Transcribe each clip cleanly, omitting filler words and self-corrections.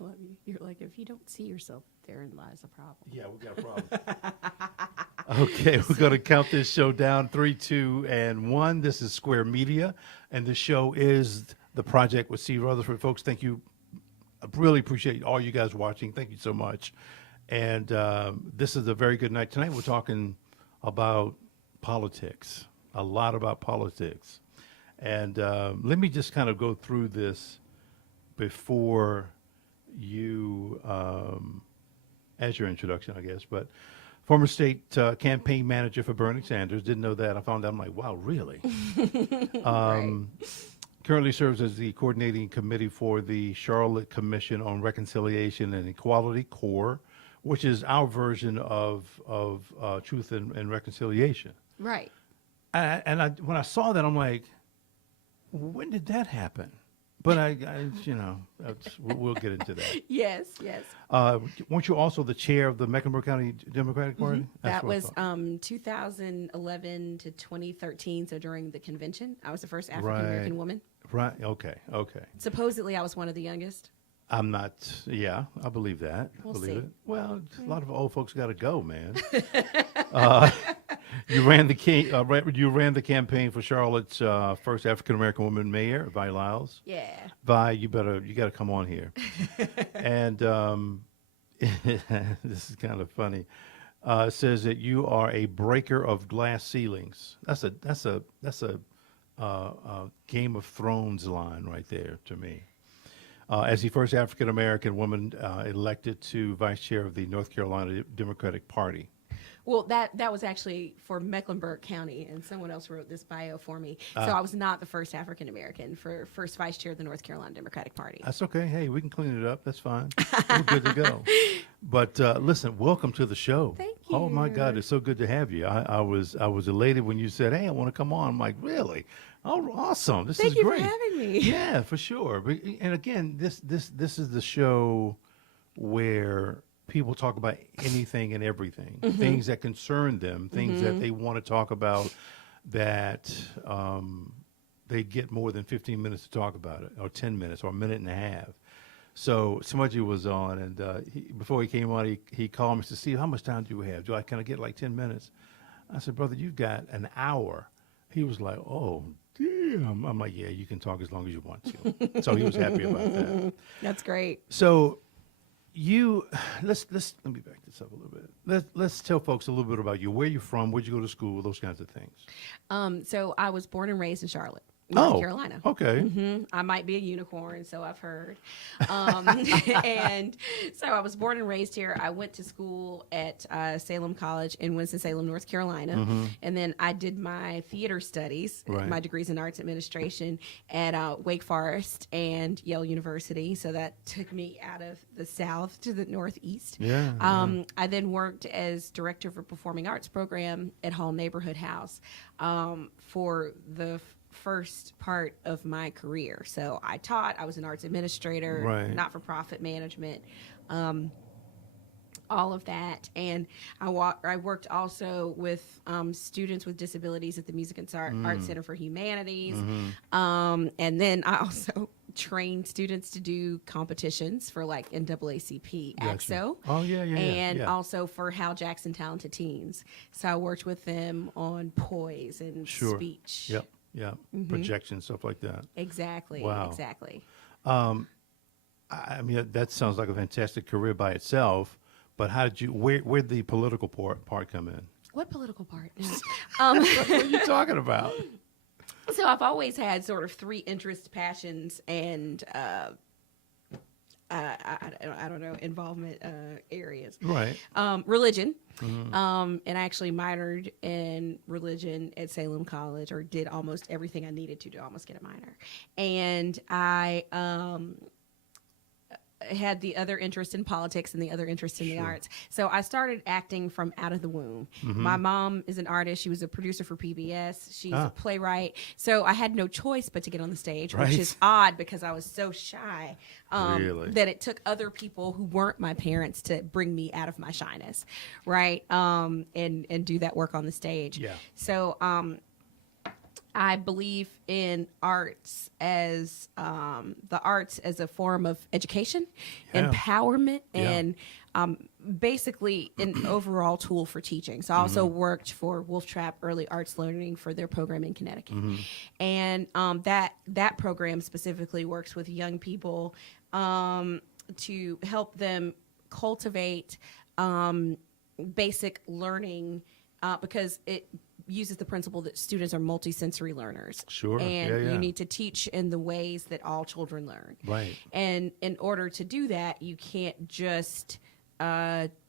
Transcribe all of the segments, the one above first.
I love you. You're like, if you don't see yourself, therein lies a problem. Yeah, we got a problem. Okay, we're going to count this show down 3, 2, and 1. This is Square Media, and the show is The Project with C. Rutherford. Folks, thank you. I really appreciate all you guys watching. Thank you so much. And this is a very good night. Tonight we're talking about politics, a lot about politics. And let me just kind of go through this before you, as your introduction, I guess. But former state campaign manager for Bernie Sanders. Didn't know that. I found out. I'm like, wow, really? Right. Currently serves as the coordinating committee for the Charlotte Commission on Reconciliation and Equality, CORE, which is our version of Truth and Reconciliation. Right. When I saw that, I'm like, when did that happen? But we'll get into that. Yes, yes. Weren't you also the chair of the Mecklenburg County Democratic Party? Mm-hmm. That's That what I was thought. 2011 to 2013. So during the convention, I was the first African American woman. Right. Okay. Supposedly, I was one of the youngest. I'm not. Yeah, I believe that. We'll believe see. it. Well, a lot of old folks got to go, man. uh, you ran the campaign for Charlotte's first African American woman mayor, Vi Lyles. Yeah. Vi, you got to come on here. And this is kind of funny. It says that you are a breaker of glass ceilings. That's a Game of Thrones line right there to me. As the first African American woman elected to vice chair of the North Carolina Democratic Party. Well, that was actually for Mecklenburg County, and someone else wrote this bio for me. So I was not the first African American for first vice chair of the North Carolina Democratic Party. That's okay. Hey, we can clean it up. That's fine. We're good to go. But listen, welcome to the show. Thank Oh my you. God, it's so good to have you. I was elated when you said, "Hey, I want to come on." I'm like, "Really? Oh, awesome! This Thank is you great." for having me. Yeah, for sure. And again, this is the show where people talk about anything and everything, things that concern them, things that they want to talk about that they get more than 15 minutes to talk about it, or 10 minutes, or a minute and a half. So Smudgy was on, and before he came on, he called me and said, "Steve, how much time do you have? Can I get like 10 minutes?" I said, "Brother, you've got an hour." He was like, "Oh, damn." I'm like, "Yeah, you can talk as long as you want to." So he was happy about that. That's great. So let's let me back this up a little bit. Let's tell folks a little bit about you. Where you from? Where'd you go to school? Those kinds of things. So I was born and raised in Charlotte, North Carolina. Okay. I might be a unicorn, so I've heard. And so I was born and raised here. I went to school at Salem College in Winston-Salem, North Carolina. And then I did my theater studies, Right. my degrees in arts administration at Wake Forest and Yale University. So that took me out of the South to the Northeast. Yeah. I then worked as director of a performing arts program at Hall Neighborhood House for the first part of my career. So I taught, I was an arts administrator, Right. not-for-profit management, all of that. And I worked also with students with disabilities at the Music and Arts Center for Humanities. And then I also trained students to do competitions for like NAACP, Gotcha. AXO. Oh, yeah. And yeah. also for Hal Jackson Talented Teens. So I worked with them on poise and Sure. speech. Yep. Yeah. Projection, stuff like that. Exactly. Wow. Exactly. I mean, that sounds like a fantastic career by itself. But how did where'd the political part come in? What political part? What are you talking about? So I've always had sort of three interests, passions, and I don't know, involvement areas. Right. Religion. And I actually minored in religion at Salem College, or did almost everything I needed to almost get a minor. And I had the other interest in politics and the other interest in the arts. So I started acting from out of the womb. My mom is an artist. She was a producer for PBS. She's a playwright. So I had no choice but to get on the stage, Right. which is odd because I was so shy Really? that it took other people who weren't my parents to bring me out of my shyness, right? And do that work on the stage. Yeah. So I believe in the arts as a form of education, empowerment, and basically an overall tool for teaching. So I also worked for Wolf Trap Early Arts Learning for their program in Connecticut, and that program specifically works with young people to help them cultivate basic learning because it uses the principle that students are multisensory learners. Sure. And you need to teach in the ways that all children learn. Right. And in order to do that, you can't just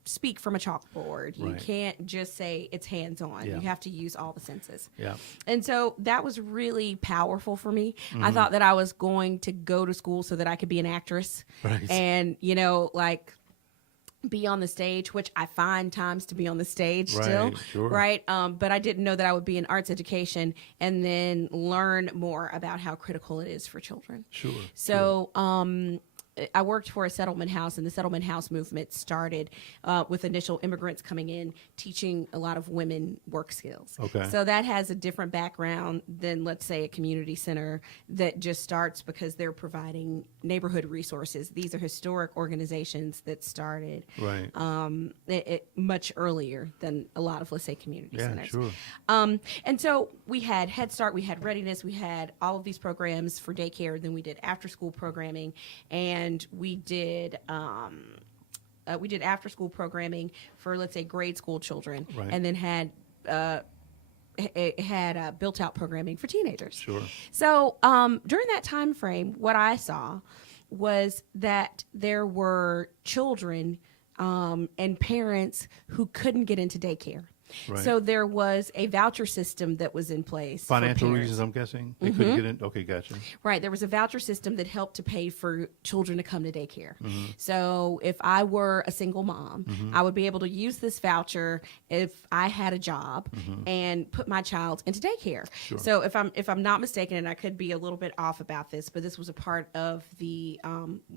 speak from a chalkboard. You can't just say it's hands-on. You have to use all the senses. Yeah. And so that was really powerful for me. I thought that I was going to go to school so that I could be an actress. Right. And, be on the stage, which I find times to be on the stage still, right? But I didn't know that I would be in arts education and then learn more about how critical it is for children. Sure. So I worked for a settlement house, and the settlement house movement started with initial immigrants coming in, teaching a lot of women work skills. Okay. So that has a different background than, let's say, a community center that just starts because they're providing neighborhood resources. These are historic organizations that started much earlier than a lot of, let's say, community centers. Sure. And so we had Head Start, we had Readiness, we had all of these programs for daycare, then we did after-school programming, and we did after-school programming for, let's say, grade school children, and then had built-out programming for teenagers. Sure. So during that time frame, what I saw was that there were children and parents who couldn't get into daycare. Right. So there was a voucher system that was in place. Financial reasons, I'm guessing? They couldn't get in? Okay, gotcha. Right. There was a voucher system that helped to pay for children to come to daycare. So if I were a single mom, I would be able to use this voucher if I had a job and put my child into daycare. Sure. So if I'm not mistaken, and I could be a little bit off about this, but this was a part of the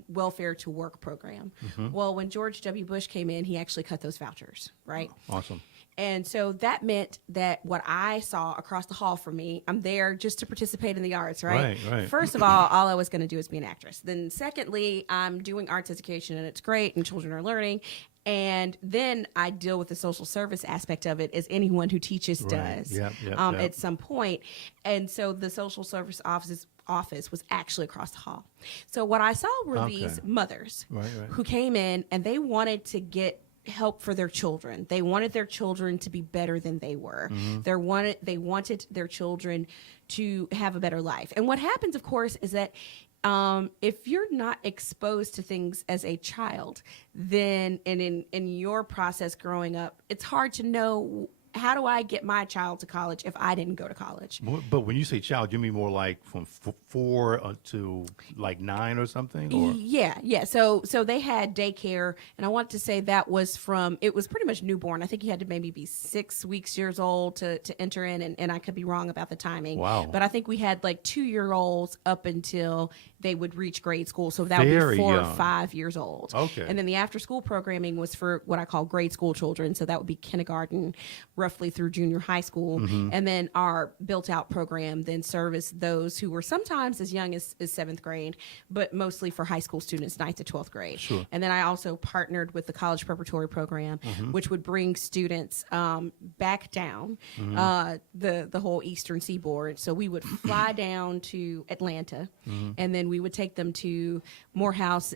Welfare to Work program. Well, when George W. Bush came in, he actually cut those vouchers, right? Awesome. And so that meant that what I saw across the hall from me, I'm there just to participate in the arts, right? Right. First of all I was going to do is be an actress. Then secondly, I'm doing arts education, and it's great, and children are learning. And then I deal with the social service aspect of it, as anyone who teaches does at some point. And so the social service office was actually across the hall. So what I saw were these mothers who came in, and they wanted to get help for their children. They wanted their children to be better than they were. They wanted their children to have a better life. And what happens, of course, is that if you're not exposed to things as a child, then in your process growing up, it's hard to know, how do I get my child to college if I didn't go to college? But when you say child, you mean more like from 4 to like 9 or something? Or? Yeah. So they had daycare, and I want to say that was it was pretty much newborn. I think you had to maybe be 6 years old to enter in, and I could be wrong about the timing. Wow. But I think we had like 2-year-olds up until they would reach grade school. So that would be 4 or 5 years old. Okay. And then the after-school programming was for what I call grade school children. So that would be kindergarten, roughly through junior high school. And then our built-out program then serviced those who were sometimes as young as 7th grade, but mostly for high school students, 9th to 12th grade. Sure. And then I also partnered with the college preparatory program, which would bring students back down the whole eastern seaboard. So we would fly down to Atlanta, and then we would take them to Morehouse,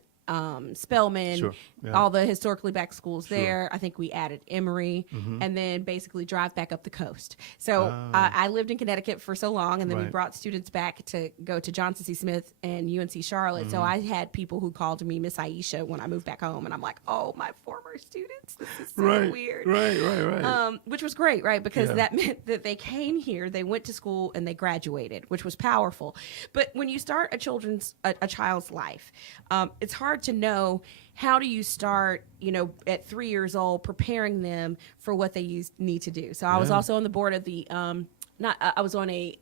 Spelman, all the historically black schools there. I think we added Emory, and then basically drive back up the coast. So I lived in Connecticut for so long, and then we brought students back to go to Johnson C. Smith and UNC Charlotte. So I had people who called me Miss Aisha when I moved back home, and I'm like, oh, my former students, this is so weird. Right. Which was great, right? Because that meant that they came here, they went to school, and they graduated, which was powerful. But when you start a child's life, it's hard to know, how do you start, at 3 years old, preparing them for what they need to do. So I was also on the board of the, I was on a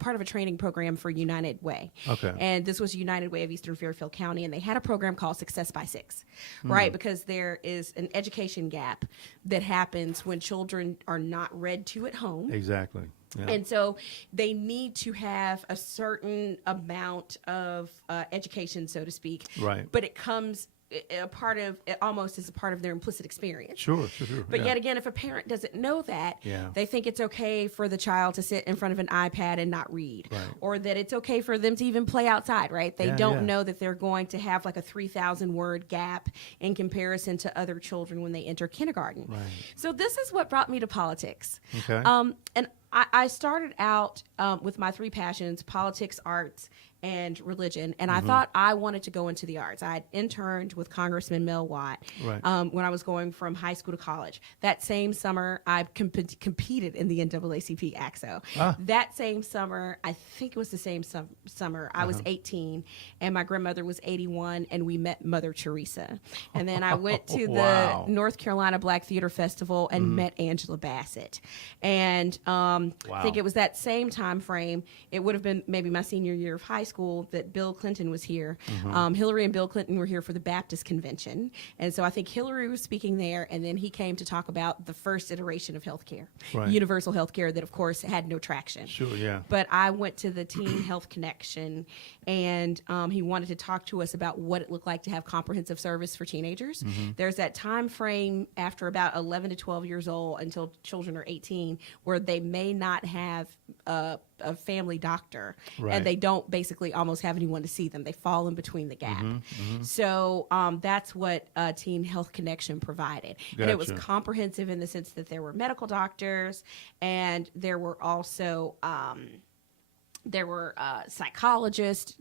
part of a training program for United Way. Okay. And this was United Way of Eastern Fairfield County, and they had a program called Success by 6, right? Because there is an education gap that happens when children are not read to at home. Exactly. Yeah. And so they need to have a certain amount of education, so to speak. Right. But it comes a part of it almost as a part of their implicit experience. Sure. But yeah. yet again, if a parent doesn't know that, Yeah. they think it's okay for the child to sit in front of an iPad and not read, Right. or that it's okay for them to even play outside, right? They Yeah, don't yeah. know that they're going to have like a 3,000 word gap in comparison to other children when they enter kindergarten. Right. So this is what brought me to politics. Okay. And I started out with my three passions: politics, arts, and religion. And I thought I wanted to go into the arts. I had interned with Congressman Mel Watt Right. when I was going from high school to college. That same summer, I competed in the NAACP AXO. That same summer, I think it was the same summer, I was 18 and my grandmother was 81, and we met Mother Teresa. And then I went to Wow. the North Carolina Black Theater Festival and met Angela Bassett. And I think it was that same time frame. It would have been maybe my senior year of high school that Bill Clinton was here. Hillary and Bill Clinton were here for the Baptist Convention. And so I think Hillary was speaking there, and then he came to talk about the first iteration of healthcare, Right. universal healthcare, that of course had no traction. Sure. Yeah. But I went to the Teen Health Connection, and he wanted to talk to us about what it looked like to have comprehensive service for teenagers. There's that time frame after about 11 to 12 years old until children are 18 where they may not have a family doctor, Right. and they don't basically almost have anyone to see them. They fall in between the gap. So that's what Teen Health Connection provided. And it was Gotcha. comprehensive in the sense that there were medical doctors, and there were also psychologists.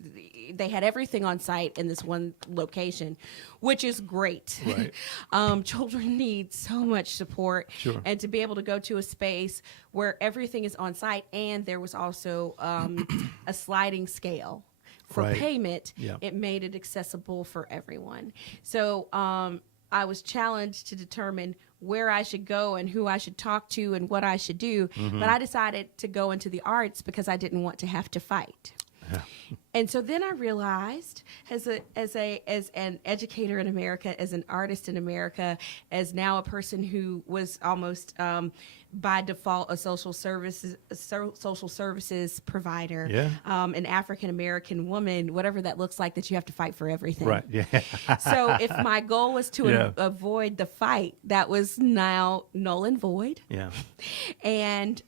They had everything on site in this one location, which is great. Right. Children need so much support. Sure. And to be able to go to a space where everything is on site, and there was also a sliding scale for Right. payment, Yeah. it made it accessible for everyone. So I was challenged to determine where I should go and who I should talk to and what I should do. But I decided to go into the arts because I didn't want to have to fight. And so then I realized, as an educator in America, as an artist in America, as now a person who was almost by default a social services provider, Yeah. an African American woman, whatever that looks like, that you have to fight for everything. Right. Yeah. So if my goal was to Yeah. avoid the fight, that was now null and void. Yeah. And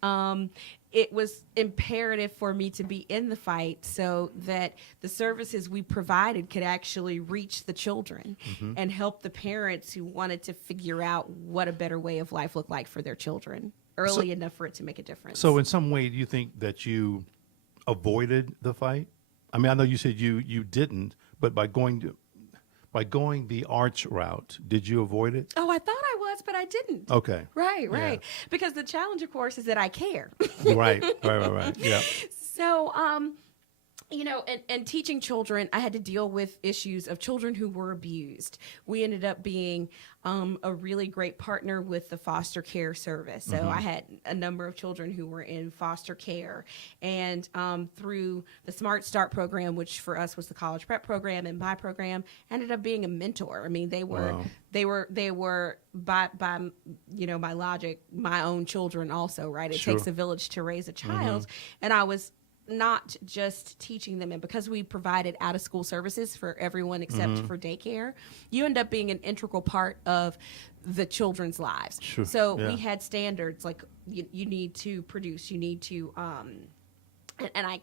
it was imperative for me to be in the fight so that the services we provided could actually reach the children and help the parents who wanted to figure out what a better way of life looked like for their children early enough for it to make a difference. So in some way, do you think that you avoided the fight? I mean, I know you said you didn't, but by going the arts route, did you avoid it? Oh, I thought I was, but I didn't. Okay. Right. Yeah. Because the challenge, of course, is that I care. Right. Yeah. So, and teaching children, I had to deal with issues of children who were abused. We ended up being a really great partner with the foster care service. So I had a number of children who were in foster care, and through the Smart Start program, which for us was the college prep program, and my program, ended up being a mentor. I mean, they were by my logic, my own children also, right? It Sure. takes a village to raise a child, and I was not just teaching them, and because we provided out of school services for everyone except for daycare, you end up being an integral part of the children's lives. Sure. So Yeah. we had standards like you need to produce, you need to and I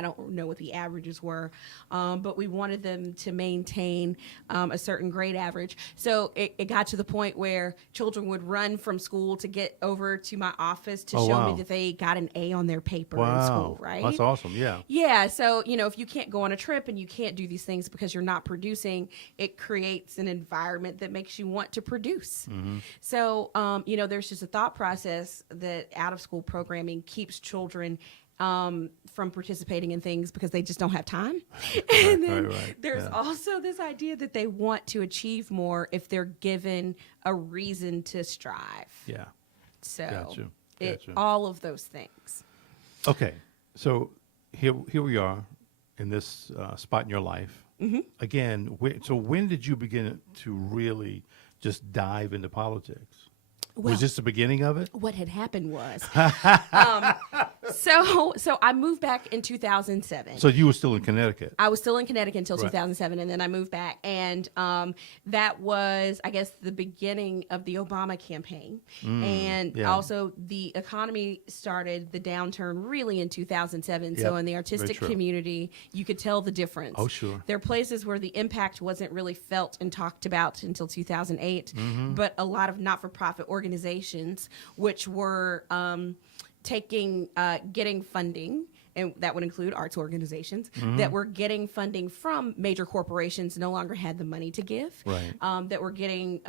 don't know what the averages were, but we wanted them to maintain a certain grade average. So it got to the point where children would run from school to get over to my office to Oh, show wow. me that they got an A on their paper in Wow. school, right? That's awesome. Yeah. Yeah, so, if you can't go on a trip and you can't do these things because you're not producing, it creates an environment that makes you want to produce. So, there's just a thought process that out-of-school programming keeps children from participating in things because they just don't have time. And then right. there's Yeah. also this idea that they want to achieve more if they're given a reason to strive. Yeah. So Gotcha. all of those things. Okay. So here we are in this spot in your life. Again, when did you begin to really just dive into politics? Well, Was this the beginning of it? what had happened was So I moved back in 2007. So you were still in Connecticut. I was still in Connecticut until Right. 2007, and then I moved back. And that was, I guess, the beginning of the Obama campaign. And yeah. also the economy started the downturn really in 2007. So Yep, in the very artistic true. community, you could tell the difference. Oh, sure. There are places where the impact wasn't really felt and talked about until 2008, Mm-hmm. but a lot of not-for-profit organizations, which were getting funding, and that would include arts organizations Mm-hmm. that were getting funding from major corporations, no longer had the money to give. Right. That were getting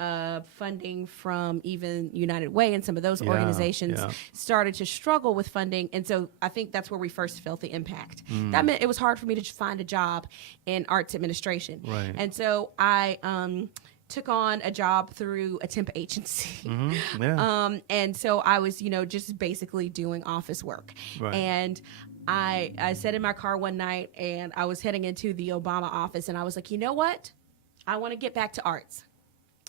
funding from even United Way, and some of those Yeah, organizations yeah. started to struggle with funding. And so I think that's where we first felt the impact. Mm. That meant it was hard for me to find a job in arts administration. Right. And so I took on a job through a temp agency. Mm-hmm. Yeah. And so I was, just basically doing office work. Right. And I sat in my car one night and I was heading into the Obama office and I was like, you know what? I want to get back to arts.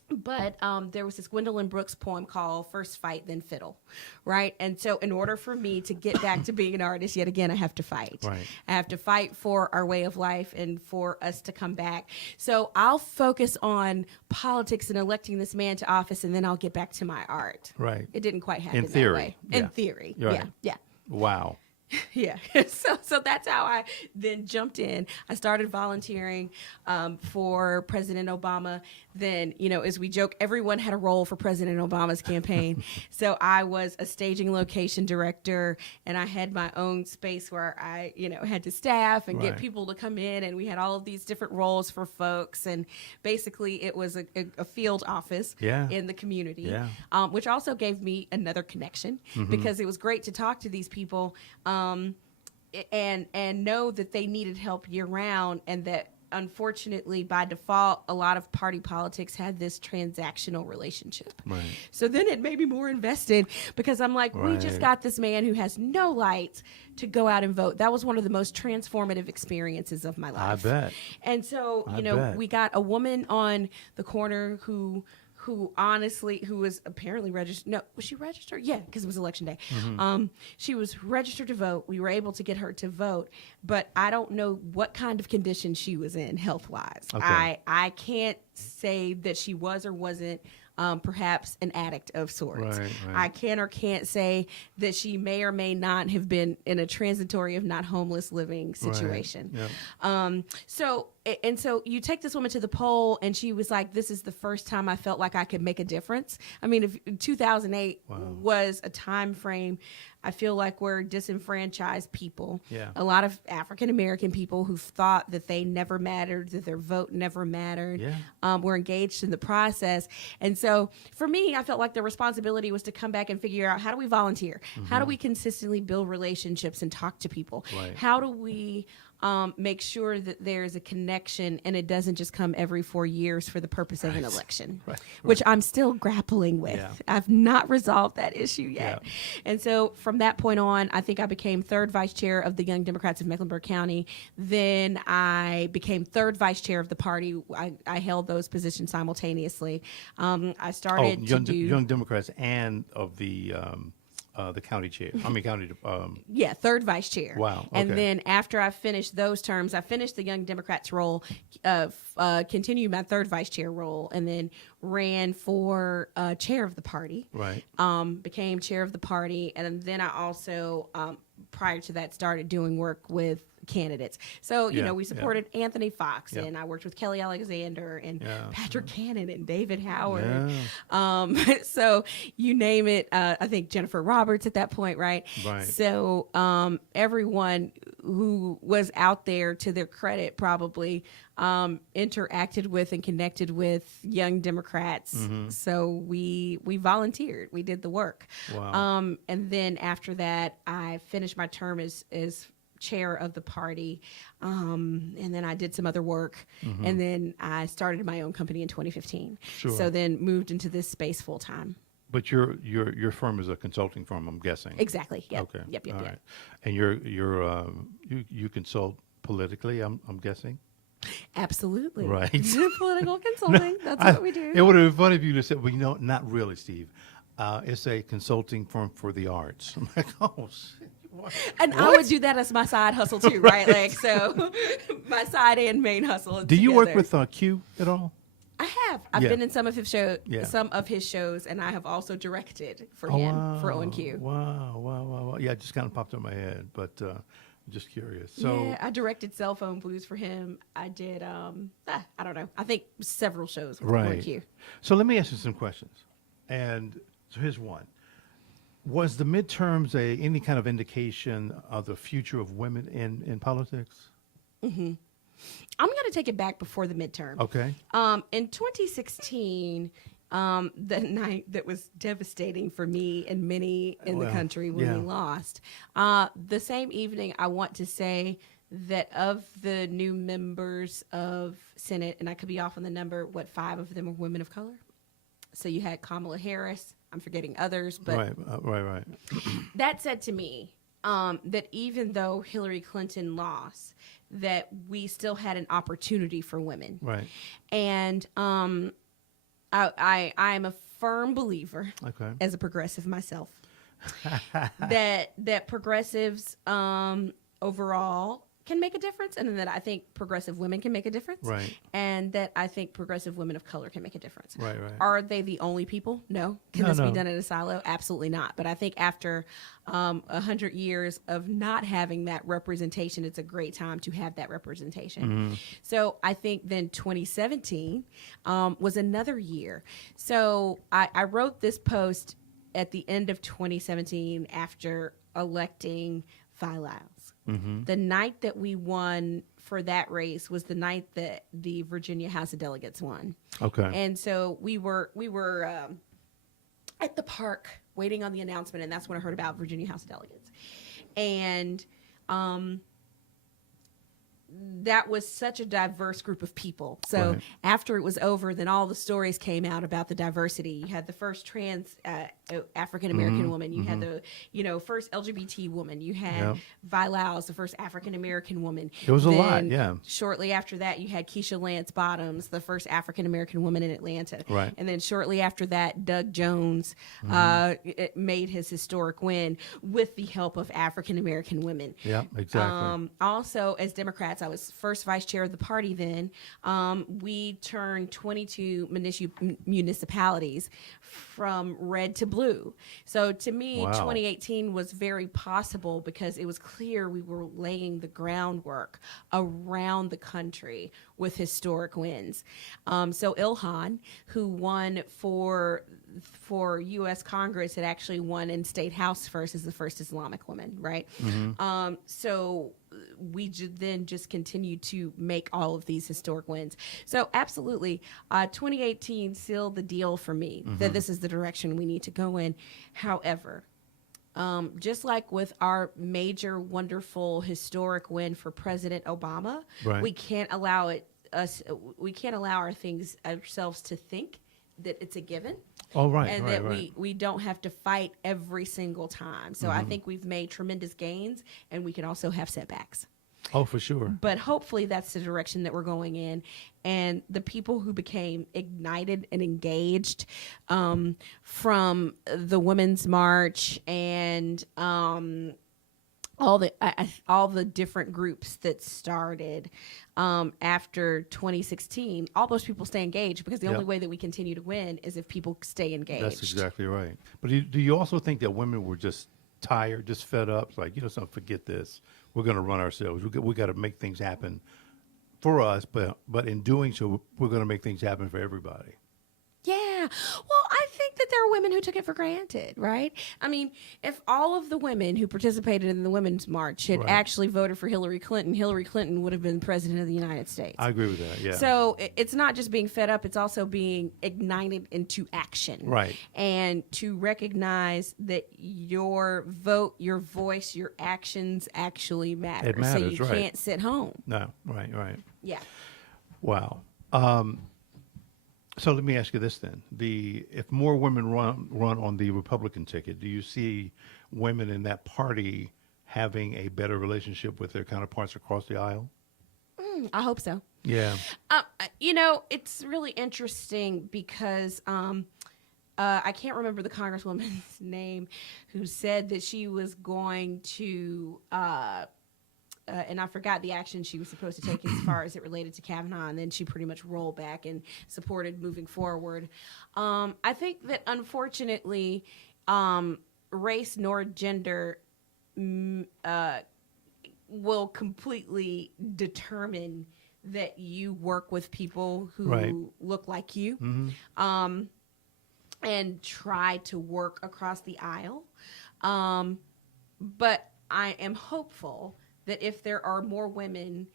But there was this Gwendolyn Brooks poem called First Fight, Then Fiddle, right? And so in order for me to get back to being an artist, yet again, I have to fight. Right. I have to fight for our way of life and for us to come back. So I'll focus on politics and electing this man to office, and then I'll get back to my art. Right. It didn't quite happen In theory, that way. yeah. In theory, You're yeah, right. yeah. Wow. Yeah. So that's how I then jumped in. I started volunteering for President Obama. Then, as we joke, everyone had a role for President Obama's campaign. So I was a staging location director, and I had my own space where I, had to staff and get Right. people to come in, and we had all of these different roles for folks. And basically, it was a field office Yeah. in the community, Yeah. which also gave me another connection because it was great to talk to these people and know that they needed help year round, and that unfortunately by default a lot of party politics had this transactional relationship. Right. So then it made me more invested because I'm like, we just Right. got this man who has no lights to go out and vote. That was one of the most transformative experiences of my life. I bet. And so, I bet. we got a woman on the corner who was apparently registered. No, was she registered? Yeah, because it was election day. She was registered to vote. We were able to get her to vote, but I don't know what kind of condition she was in health-wise. Okay. I can't say that she was or wasn't perhaps an addict of sorts. Right, right. I can or can't say that she may or may not have been in a transitory, if not homeless, living situation. Yep. So you take this woman to the poll, and she was like, "This is the first time I felt like I could make a difference." I mean, if 2008 Wow. was a time frame, I feel like we're disenfranchised people. Yeah. A lot of African American people who thought that they never mattered, that their vote never mattered. Yeah. Were engaged in the process, and so for me, I felt like the responsibility was to come back and figure out, how do we volunteer? How do we consistently build relationships and talk to people? Right. How do we make sure that there's a connection and it doesn't just come every 4 years for the purpose of an election, Right. which I'm still grappling with. Yeah. I've not resolved that issue yet. Yeah. And so from that point on, I think I became third vice chair of the Young Democrats of Mecklenburg County. Then I became third vice chair of the party. I held those positions simultaneously. I started to do... Young Democrats and of the county chair. I mean, county. Yeah, third vice chair. Wow, And okay. then after I finished those terms, I finished the Young Democrats role, continued my third vice chair role, and then ran for chair of the party. Right. Became chair of the party, and then I also, prior to that, started doing work with candidates. So, Yeah, we yeah. supported Anthony Fox, Yeah. and I worked with Kelly Alexander and Yeah. Patrick Cannon and David Howard. Yeah. So you name it. I think Jennifer Roberts at that point, right? Right. So everyone who was out there, to their credit, probably interacted with and connected with Young Democrats. So we volunteered. We did the work. Wow. And then after that, I finished my term as chair of the party, and then I did some other work, and then I started my own company in 2015. Sure. So then moved into this space full time. But your firm is a consulting firm, I'm guessing. Exactly. Yep. Okay. Yep. All right. And you consult politically, I'm guessing. Absolutely. Right. Political consulting. That's what we do. It would have been funny if you just said, "Well, not really, Steve. It's a consulting firm for the arts." I'm like, "Oh, shit, And I would do that as my side hustle too, right? Like, so my side and main hustle. Do you work with Q at all? I have. I've Yeah. been in some of his Yeah. shows, and I have also directed for Oh, him for ONQ. Wow. Yeah, it just kind of popped in my head, but I'm just curious. So Yeah, I directed Cell Phone Blues for him. I did. I don't know. I think several shows with right. ONQ. So let me ask you some questions. And so here's one. Was the midterms any kind of indication of the future of women in politics? I'm going to take it back before the midterm. Okay. In 2016, the night that was devastating for me and many in the country when we lost, the same evening, I want to say that of the new members of Senate, and I could be off on the number, 5 of them were women of color. So you had Kamala Harris. I'm forgetting others, but right. that said to me that even though Hillary Clinton lost, that we still had an opportunity for women. Right. And I am a firm believer, Okay. as a progressive myself, that progressives overall can make a difference, and that I think progressive women can make a difference, Right. and that I think progressive women of color can make a difference. Right. Are they the only people? No. Can this be done in a silo? Absolutely not. But I think after 100 years of not having that representation, it's a great time to have that representation. So I think then 2017 was another year. So I wrote this post at the end of 2017 after electing Vi Lyles. The night that we won for that race was the night that the Virginia House of Delegates won. Okay. And so we were at the park waiting on the announcement, and that's when I heard about Virginia House of Delegates. And that was such a diverse group of people. So Right. after it was over, then all the stories came out about the diversity. You had the first trans African American woman. You had the first LGBT woman. You had Vi Lyles, the first African American woman. It was a lot, Then yeah. Shortly after that, you had Keisha Lance Bottoms, the first African American woman in Atlanta. Right. And then shortly after that, Doug Jones made his historic win with the help of African American women. Yeah, exactly. Also, as Democrats, I was first vice chair of the party then. We turned 22 municipalities from red to blue. So to me, Wow. 2018 was very possible because it was clear we were laying the groundwork around the country with historic wins. So Ilhan, who won for U.S. Congress, had actually won in State House first as the first Islamic woman, right? So we then just continue to make all of these historic wins. So absolutely, 2018 sealed the deal for me that this is the direction we need to go in. However, just like with our major, wonderful, historic win for President Obama, Right. we can't allow ourselves to think that it's a given. Oh, right. And right, that right. we don't have to fight every single time. So I think we've made tremendous gains, and we can also have setbacks. Oh, for sure. But hopefully that's the direction that we're going in. And the people who became ignited and engaged from the Women's March and all the different groups that started after 2016, all those people stay engaged, because the only way that we continue to win is if people stay engaged. That's exactly right. But do you also think that women were just tired, just fed up? It's like, something, forget this. We're going to run ourselves. We got to make things happen for us, but in doing so, we're going to make things happen for everybody. Yeah. Well, I think that there are women who took it for granted, right? I mean, if all of the women who participated in the Women's March had Right. actually voted for Hillary Clinton would have been president of the United States. I agree with that, yeah. So it's not just being fed up, it's also being ignited into action. Right. And to recognize that your vote, your voice, your actions actually matter. It matters, so you right. can't sit home. No, right. Yeah. Wow. So let me ask you this then: if more women run on the Republican ticket, do you see women in that party having a better relationship with their counterparts across the aisle? I hope so. Yeah. It's really interesting because I can't remember the congresswoman's name, who said that she was going to, and I forgot the action she was supposed to take as far as it related to Kavanaugh, and then she pretty much rolled back and supported moving forward. I think that unfortunately, race nor gender will completely determine that you work with people who Right. look like you. Mm-hmm. And try to work across the aisle. But I am hopeful that if there are more women,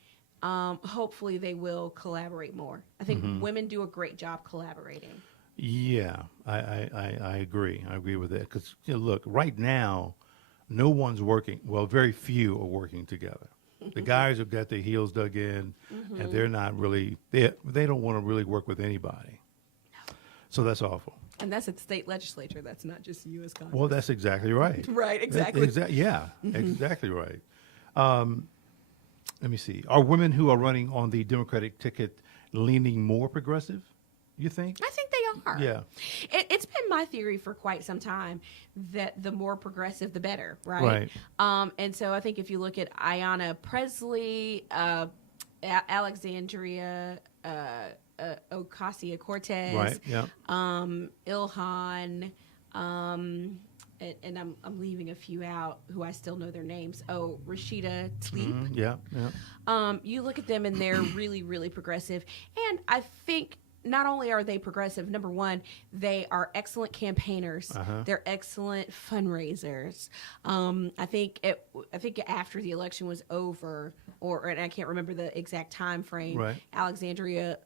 hopefully they will collaborate more. I think women do a great job collaborating. Yeah, I agree. I agree with that. Because, look, right now, no one's working. Well, very few are working together. The guys have got their heels dug in, and they're not really, they don't want to really work with anybody. So that's awful. And that's at the state legislature. That's not just U.S. Congress. Well, that's exactly right. Right, exactly. Exactly right. Let me see. Are women who are running on the Democratic ticket leaning more progressive, you think? I think they are. Yeah. It's been my theory for quite some time that the more progressive, the better, right? And so I think if you look at Ayanna Presley, Alexandria Ocasio-Cortez, Right, yeah. Ilhan, and I'm leaving a few out who I still know their names. Oh, Rashida Tlaib. Yeah, yeah. You look at them and they're really, really progressive. And I think not only are they progressive, number one, they are excellent campaigners. They're excellent fundraisers. I think after the election was over, and I can't remember the exact time frame, Right. Alexandria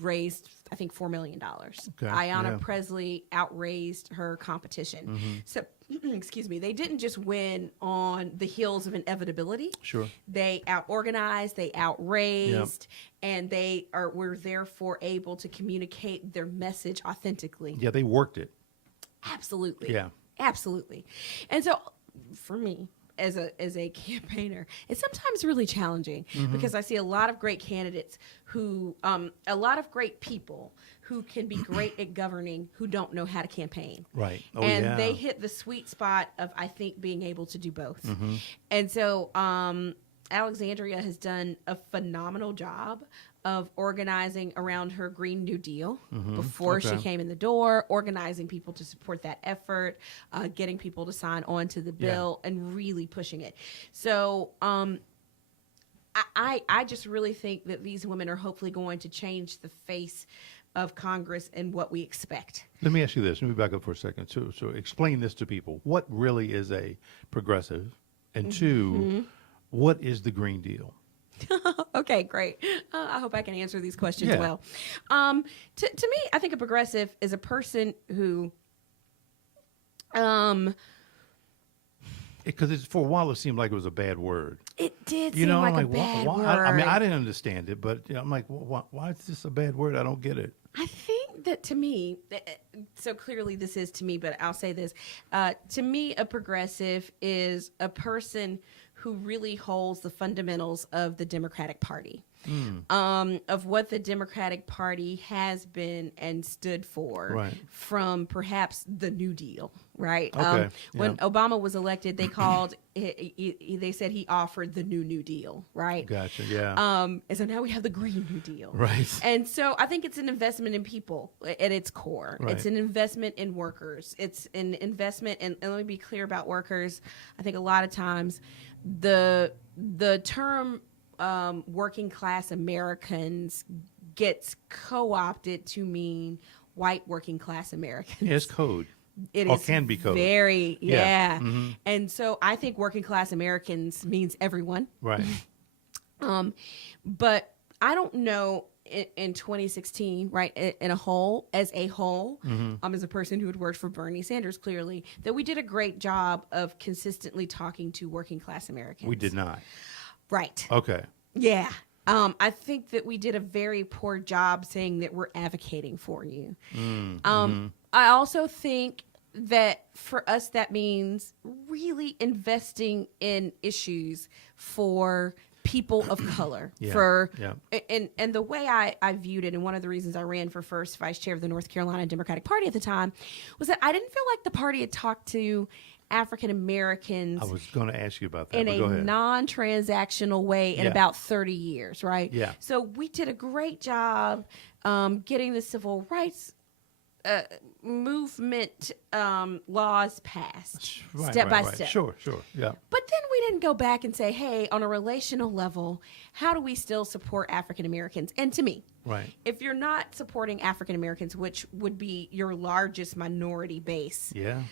raised, I think, $4 million. Okay, Ayanna yeah. Presley outraised her competition. So, excuse me, they didn't just win on the heels of inevitability. Sure. They out-organized, they outraised, and they were therefore able to communicate their message authentically. Yeah, they worked it. Absolutely. Yeah. Absolutely. And so for me, as a campaigner, it's sometimes really challenging because I see a lot of great candidates who, a lot of great people who can be great at governing who don't know how to campaign. Right. Oh, and yeah. they hit the sweet spot of, I think, being able to do both. And so Alexandria has done a phenomenal job of organizing around her Green New Deal before she Okay. came in the door, organizing people to support that effort, getting people to sign on to the bill, and really pushing it. So I just really think that these women are hopefully going to change the face of Congress and what we expect. Let me ask you this. Let me back up for a second. So explain this to people. What really is a progressive? And two, what is the Green Deal? Okay, great. I hope I can answer these questions Yeah. well. To me, I think a progressive is a person who, Because for a while it seemed like it was a bad word. it did You seem know, like I'm a like, bad why? word. I mean, I didn't understand it, but I'm like, why is this a bad word? I don't get it. I think that to me, so clearly this is to me, but I'll say this. To me, a progressive is a person who really holds the fundamentals of the Democratic Party, of what the Democratic Party has been and stood for, Right. from perhaps the New Deal, right? Okay, When yeah. Obama was elected, they called, they said he offered the New Deal, right? Gotcha. Yeah. And so now we have the Green New Deal. Right. And so I think it's an investment in people at its core. Right. It's an investment in workers. It's an investment in, and let me be clear about workers. I think a lot of times the term working class Americans gets co-opted to mean white working class Americans. Yeah, it's code. It Or is can be code. very, Yeah. yeah. And so I think working class Americans means everyone. Right. But I don't know in 2016, right, as a whole, as a person who had worked for Bernie Sanders, clearly, that we did a great job of consistently talking to working class Americans. We did not. Right. Okay. Yeah. I think that we did a very poor job saying that we're advocating for you. I also think that for us, that means really investing in issues for people of color Yeah, for yeah. and the way I viewed it, and one of the reasons I ran for first vice chair of the North Carolina Democratic Party at the time was that I didn't feel like the party had talked to African Americans I was going to ask you about that, in but a go ahead. non-transactional way in Yeah. about 30 years, right? Yeah. So we did a great job getting the civil rights movement laws passed Right, step by right. step. Sure, yeah. But then we didn't go back and say, hey, on a relational level, how do we still support African Americans? And to me, Right. if you're not supporting African Americans, which would be your largest minority base, Yeah,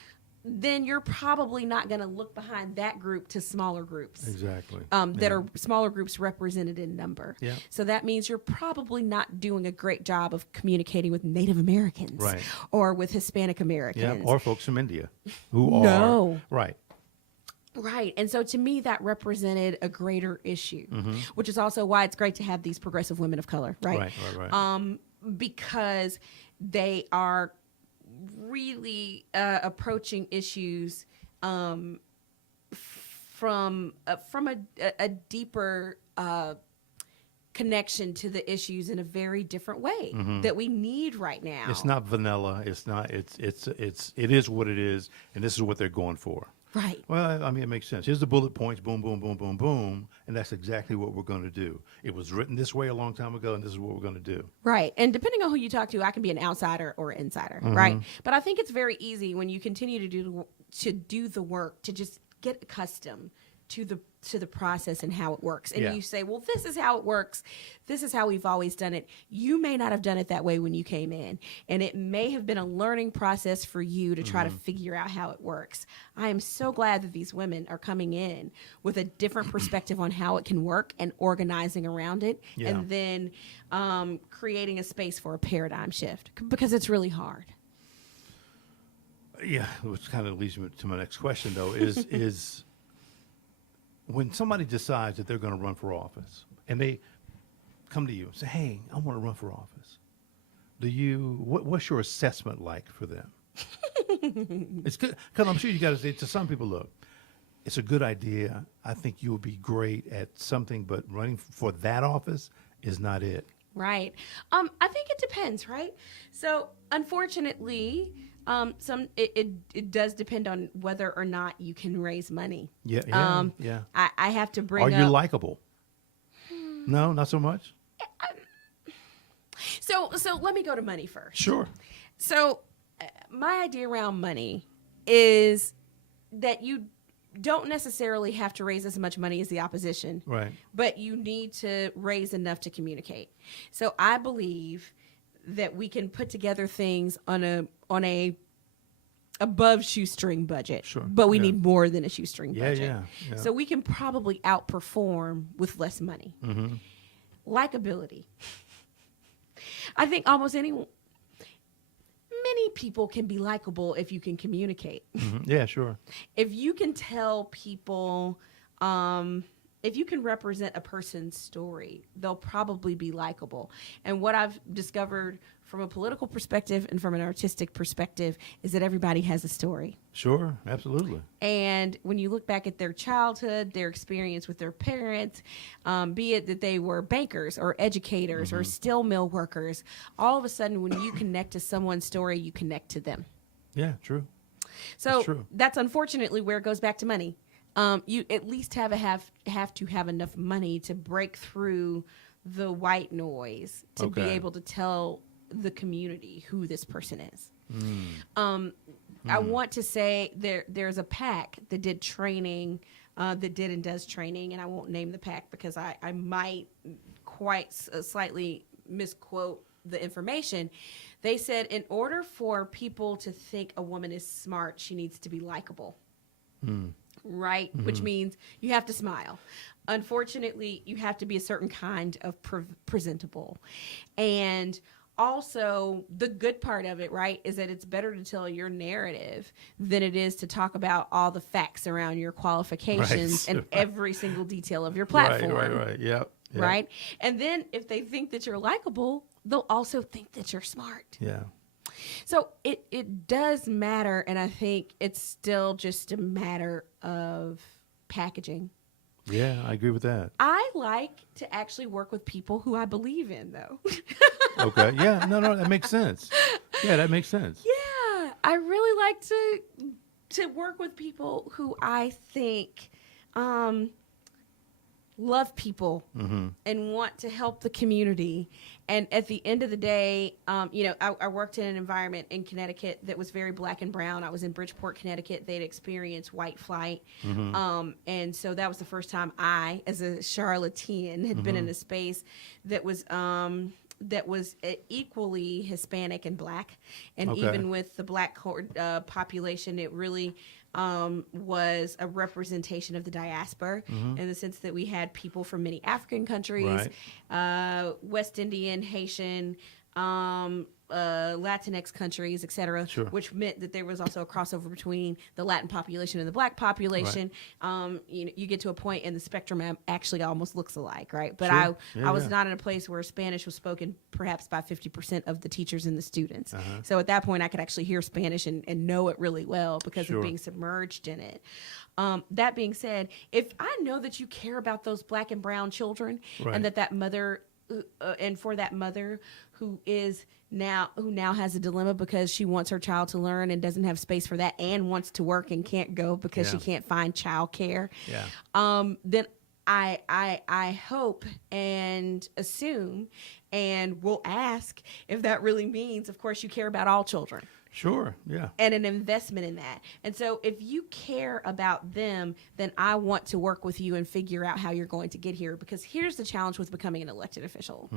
then you're probably not going to look behind that group to smaller groups exactly. that are smaller groups represented in number. Yeah. So that means you're probably not doing a great job of communicating with Native Americans Right. or with Hispanic Yeah, Americans. or folks from India who No. are. Right. Right. And so to me, that represented a greater issue, Mm-hmm. which is also why it's great to have these progressive women of color, right? Right. Because they are really approaching issues from a deeper connection to the issues in a very different way that we need right now. It's not vanilla. It's not. It is what it is, and this is what they're going for. Right. Well, I mean, it makes sense. Here's the bullet points, boom, boom, boom, boom, boom, and that's exactly what we're going to do. It was written this way a long time ago, and this is what we're going to do. Right. And depending on who you talk to, I can be an outsider or an insider, right? But I think it's very easy when you continue to do the work to just get accustomed to the process and how it works. And Yeah. you say, well, this is how it works. This is how we've always done it. You may not have done it that way when you came in. And it may have been a learning process for you to try to figure out how it works. I am so glad that these women are coming in with a different perspective on how it can work and organizing around it. Yeah. And then creating a space for a paradigm shift because it's really hard. Yeah, which kind of leads me to my next question, though, is when somebody decides that they're going to run for office and they come to you and say, hey, I want to run for office. What's your assessment like for them? It's good, because I'm sure you got to say to some people, look, it's a good idea. I think you would be great at something, but running for that office is not it. Right. I think it depends, right? So unfortunately, it does depend on whether or not you can raise money. Yeah. I have to bring Are you up. likable? No, not so much. So let me go to money first. Sure. So my idea around money is that you don't necessarily have to raise as much money as the opposition, Right. but you need to raise enough to communicate. So I believe that we can put together things on a above shoestring budget, Sure, but we yeah. need more than a shoestring budget. Yeah. So we can probably outperform with less money. Mm-hmm. Likability. I think many people can be likable if you can communicate. Mm-hmm. Yeah, sure. If you can tell people, if you can represent a person's story, they'll probably be likable. And what I've discovered from a political perspective and from an artistic perspective is that everybody has a story. Sure, absolutely. And when you look back at their childhood, their experience with their parents, be it that they were bankers or educators or steel mill workers, all of a sudden when you connect to someone's story, you connect to them. Yeah, true. So true. that's unfortunately where it goes back to money. You at least have to have enough money to break through the white noise to be Okay. able to tell the community who this person is. I want to say there's a PAC that did training, that did and does training, and I won't name the PAC because I might quite slightly misquote the information. They said in order for people to think a woman is smart, she needs to be likable. Right? Which means you have to smile. Unfortunately, you have to be a certain kind of presentable. And also, the good part of it, right, is that it's better to tell your narrative than it is to talk about all the facts around your qualifications Right. and every single detail of your platform. Right. Yep. Right? And then if they think that you're likable, they'll also think that you're smart. Yeah. So it does matter, and I think it's still just a matter of packaging. Yeah, I agree with that. I like to actually work with people who I believe in, though. Okay. Yeah. No, that makes sense. Yeah, that makes sense. Yeah, I really like to work with people who I think love people and want to help the community. And at the end of the day, I worked in an environment in Connecticut that was very black and brown. I was in Bridgeport, Connecticut. They'd experienced white flight. And so that was the first time I, as a Charlottean, had been in a space that was equally Hispanic and black. And Okay. even with the black population, it really was a representation of the diaspora in the sense that we had people from many African countries, West Indian, Haitian, Latinx countries, etc., Sure. which meant that there was also a crossover between the Latin population and the black population. You get to a point and the spectrum actually almost looks alike, right? But Sure. I was Yeah. not in a place where Spanish was spoken perhaps by 50% of the teachers and the students. So at that point, I could actually hear Spanish and know it really well because Sure. of being submerged in it. That being said, if I know that you care about those black and brown children Right. and that mother and for that mother who now has a dilemma because she wants her child to learn and doesn't have space for that and wants to work and can't go because she Yeah. can't find childcare. Yeah. Then I hope and assume and will ask if that really means, of course, you care about all children Sure. Yeah. and an investment in that. And so if you care about them, then I want to work with you and figure out how you're going to get here. Because here's the challenge with becoming an elected official.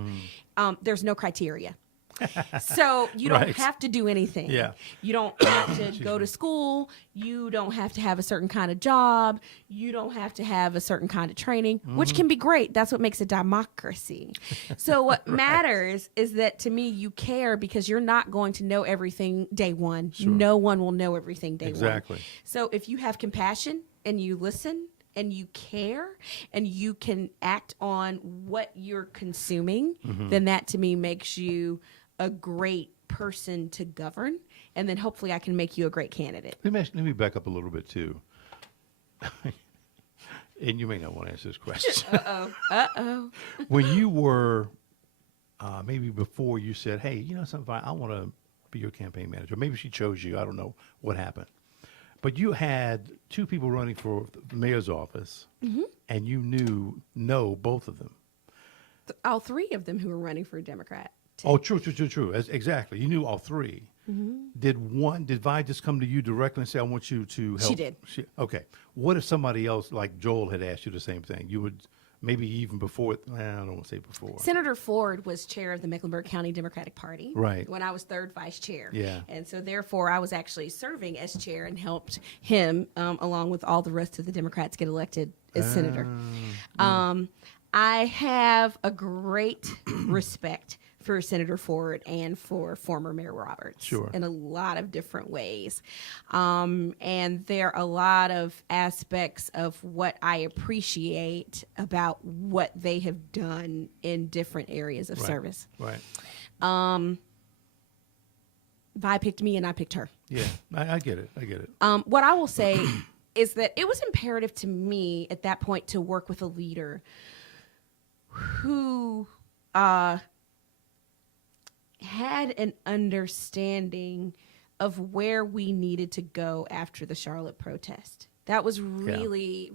There's no criteria. So you don't Right. have to do anything. Yeah. You don't have to go to school. You don't have to have a certain kind of job. You don't have to have a certain kind of training, which can be great. That's what makes a democracy. So what matters is that to me, you care because you're not going to know everything day one. Sure. No one will know everything day one. Exactly. So if you have compassion and you listen and you care and you can act on what you're consuming, then that to me makes you a great person to govern, and then hopefully I can make you a great candidate. Let me back up a little bit too. And you may not want to answer this question. Uh-oh. When you were maybe before you said, "Hey, you know something? I want to be your campaign manager." Maybe she chose you. I don't know what happened, but you had two people running for the mayor's office, and you know both of them. All three of them who were running for a Democrat. Oh, true. Exactly. You knew all three. Did Vi just come to you directly and say, "I want you to help"? She did. Okay. What if somebody else, like Joel, had asked you the same thing? You would maybe even before. I don't want to say before. Senator Ford was chair of the Mecklenburg County Democratic Party. Right. When I was third vice chair. Yeah. And so therefore I was actually serving as chair and helped him, along with all the rest of the Democrats, get elected as senator. I have a great respect for Senator Ford and for former Mayor Roberts. Sure. In a lot of different ways. And there are a lot of aspects of what I appreciate about what they have done in different areas of service. Right. Vi picked me and I picked her. Yeah. I get it. What I will say is that it was imperative to me at that point to work with a leader who had an understanding of where we needed to go after the Charlotte protest. That was really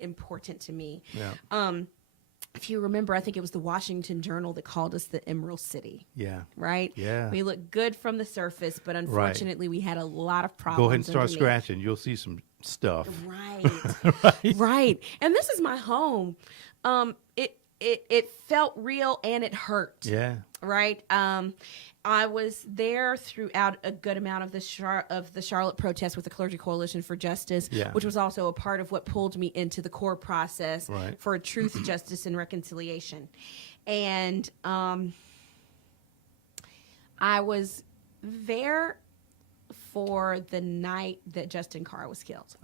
important to me. Yeah. If you remember, I think it was the Washington Journal that called us the Emerald City. Yeah. Right? Yeah. We looked good from the surface, but unfortunately we had a lot of problems. Go ahead and start underneath. scratching. You'll see some stuff. Right. Right. And this is my home. It felt real and it hurt. Yeah. Right. I was there throughout a good amount of the Charlotte protest with the Clergy Coalition for Justice, which was also a part of what pulled me into the core process for truth, justice, and reconciliation. And I was there for the night that Justin Carr was killed.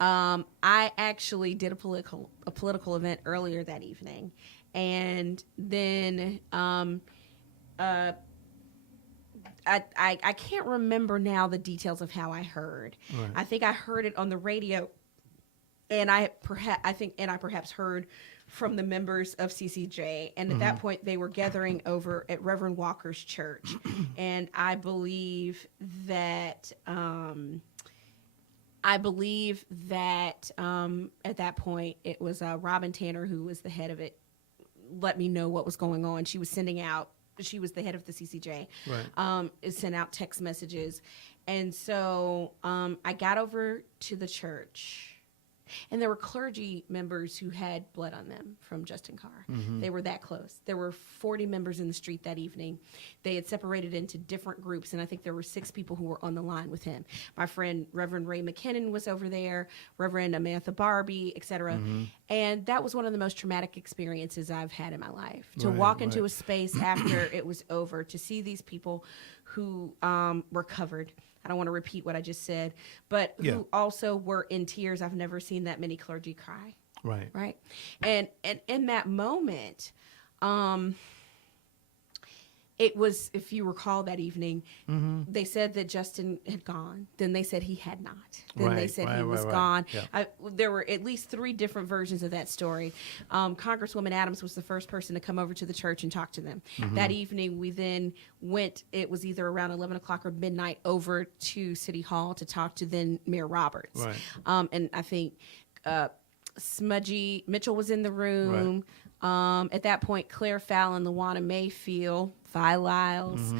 I actually did a political event earlier that evening, and then I can't remember now the details of how I heard. Right. I think I heard it on the radio I perhaps heard from the members of CCJ, and at that point they were gathering over at Reverend Walker's church, and I believe that at that point it was Robin Tanner, who was the head of it, let me know what was going on. She was the head of the CCJ. Right. Sent out text messages, and so I got over to the church. And there were clergy members who had blood on them from Justin Carr. They were that close. There were 40 members in the street that evening. They had separated into different groups, and I think there were 6 people who were on the line with him. My friend, Reverend Ray McKinnon, was over there, Reverend Amantha Barbie, etc. And that was one of the most traumatic experiences I've had in my life. To walk into a space after it was over, to see these people who were covered. I don't want to repeat what I just said, but who also were in tears. I've never seen that many clergy cry. Right. Right. And in that moment, it was, if you recall that evening, they said that Justin had gone. Then they said he had not. Then they said he was gone. Yeah. There were at least 3 different versions of that story. Congresswoman Adams was the first person to come over to the church and talk to them. That evening, we then went, it was either around 11 o'clock or midnight, over to City Hall to talk to then Mayor Roberts. Right. And I think Smudgy Mitchell was in the room. Right. At that point, Claire Fallon, LaWanna Mayfield, Vi Lyles,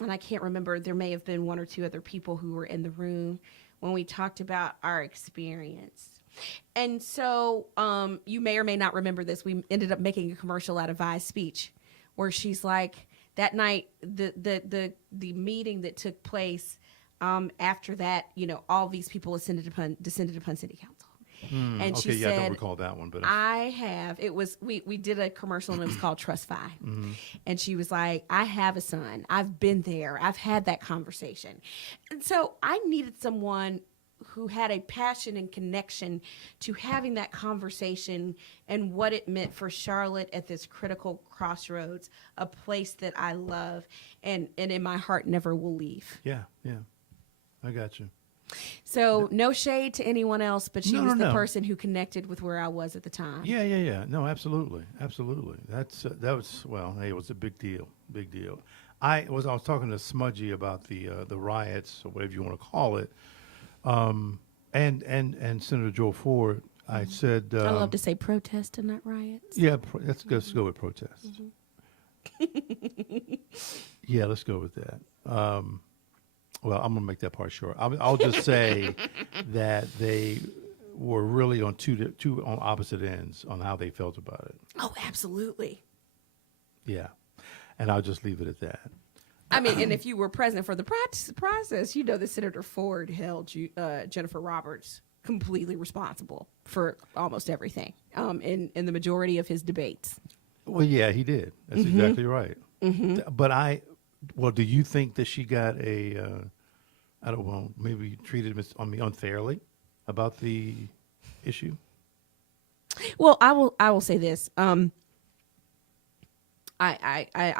and I can't remember, there may have been 1 or 2 other people who were in the room when we talked about our experience. And so you may or may not remember this. We ended up making a commercial out of Vi's speech where she's like, that night, the meeting that took place after that, all these people descended upon City Council. And she said, I don't recall that one, but we did a commercial and it was called Trust Vi. And she was like, I have a son. I've been there. I've had that conversation. And so I needed someone who had a passion and connection to having that conversation and what it meant for Charlotte at this critical crossroads, a place that I love and in my heart never will leave. Yeah. I got you. So no shade to anyone else, but she was the person who connected with where I was at the time. Yeah. No, absolutely. That was, well, hey, it was a big deal. I was talking to Smudgy about the riots or whatever you want to call it, and Senator Joe Ford. I said, I love to say protest and not riots. Yeah, let's go with protest. Yeah, let's go with that. Well, I'm going to make that part short. I'll just say that they were really on two on opposite ends on how they felt about it. Oh, absolutely. Yeah. And I'll just leave it at that. I mean, and if you were present for the process, that Senator Ford held Jennifer Roberts completely responsible for almost everything in the majority of his debates. Well, yeah, he did. That's exactly right. But do you think that she got maybe treated unfairly about the issue? Well, I will say this. I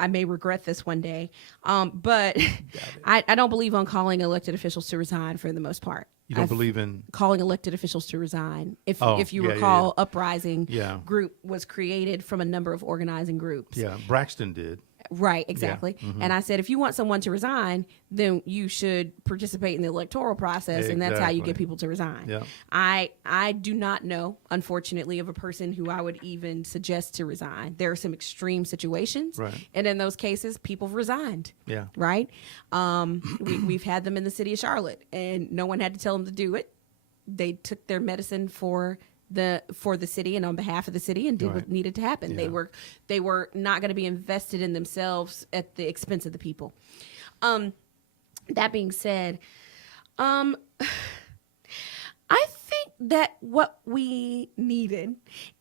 may regret this one day, but I don't believe on calling elected officials to resign for the most part. You don't believe in calling elected officials to resign? If you recall, Uprising group was created from a number of organizing groups. Yeah, Braxton did. Right, exactly. Yeah. And I said, if you want someone to resign, then you should participate in the electoral process, and that's how you get people to resign. Yeah. I do not know, unfortunately, of a person who I would even suggest to resign. There are some extreme situations, and in those cases, people resigned. Yeah. Right? We've had them in the city of Charlotte, and no one had to tell them to do it. They took their medicine for the city and on behalf of the city and did what needed to happen. Yeah. They were not going to be invested in themselves at the expense of the people. That being said, I think that what we needed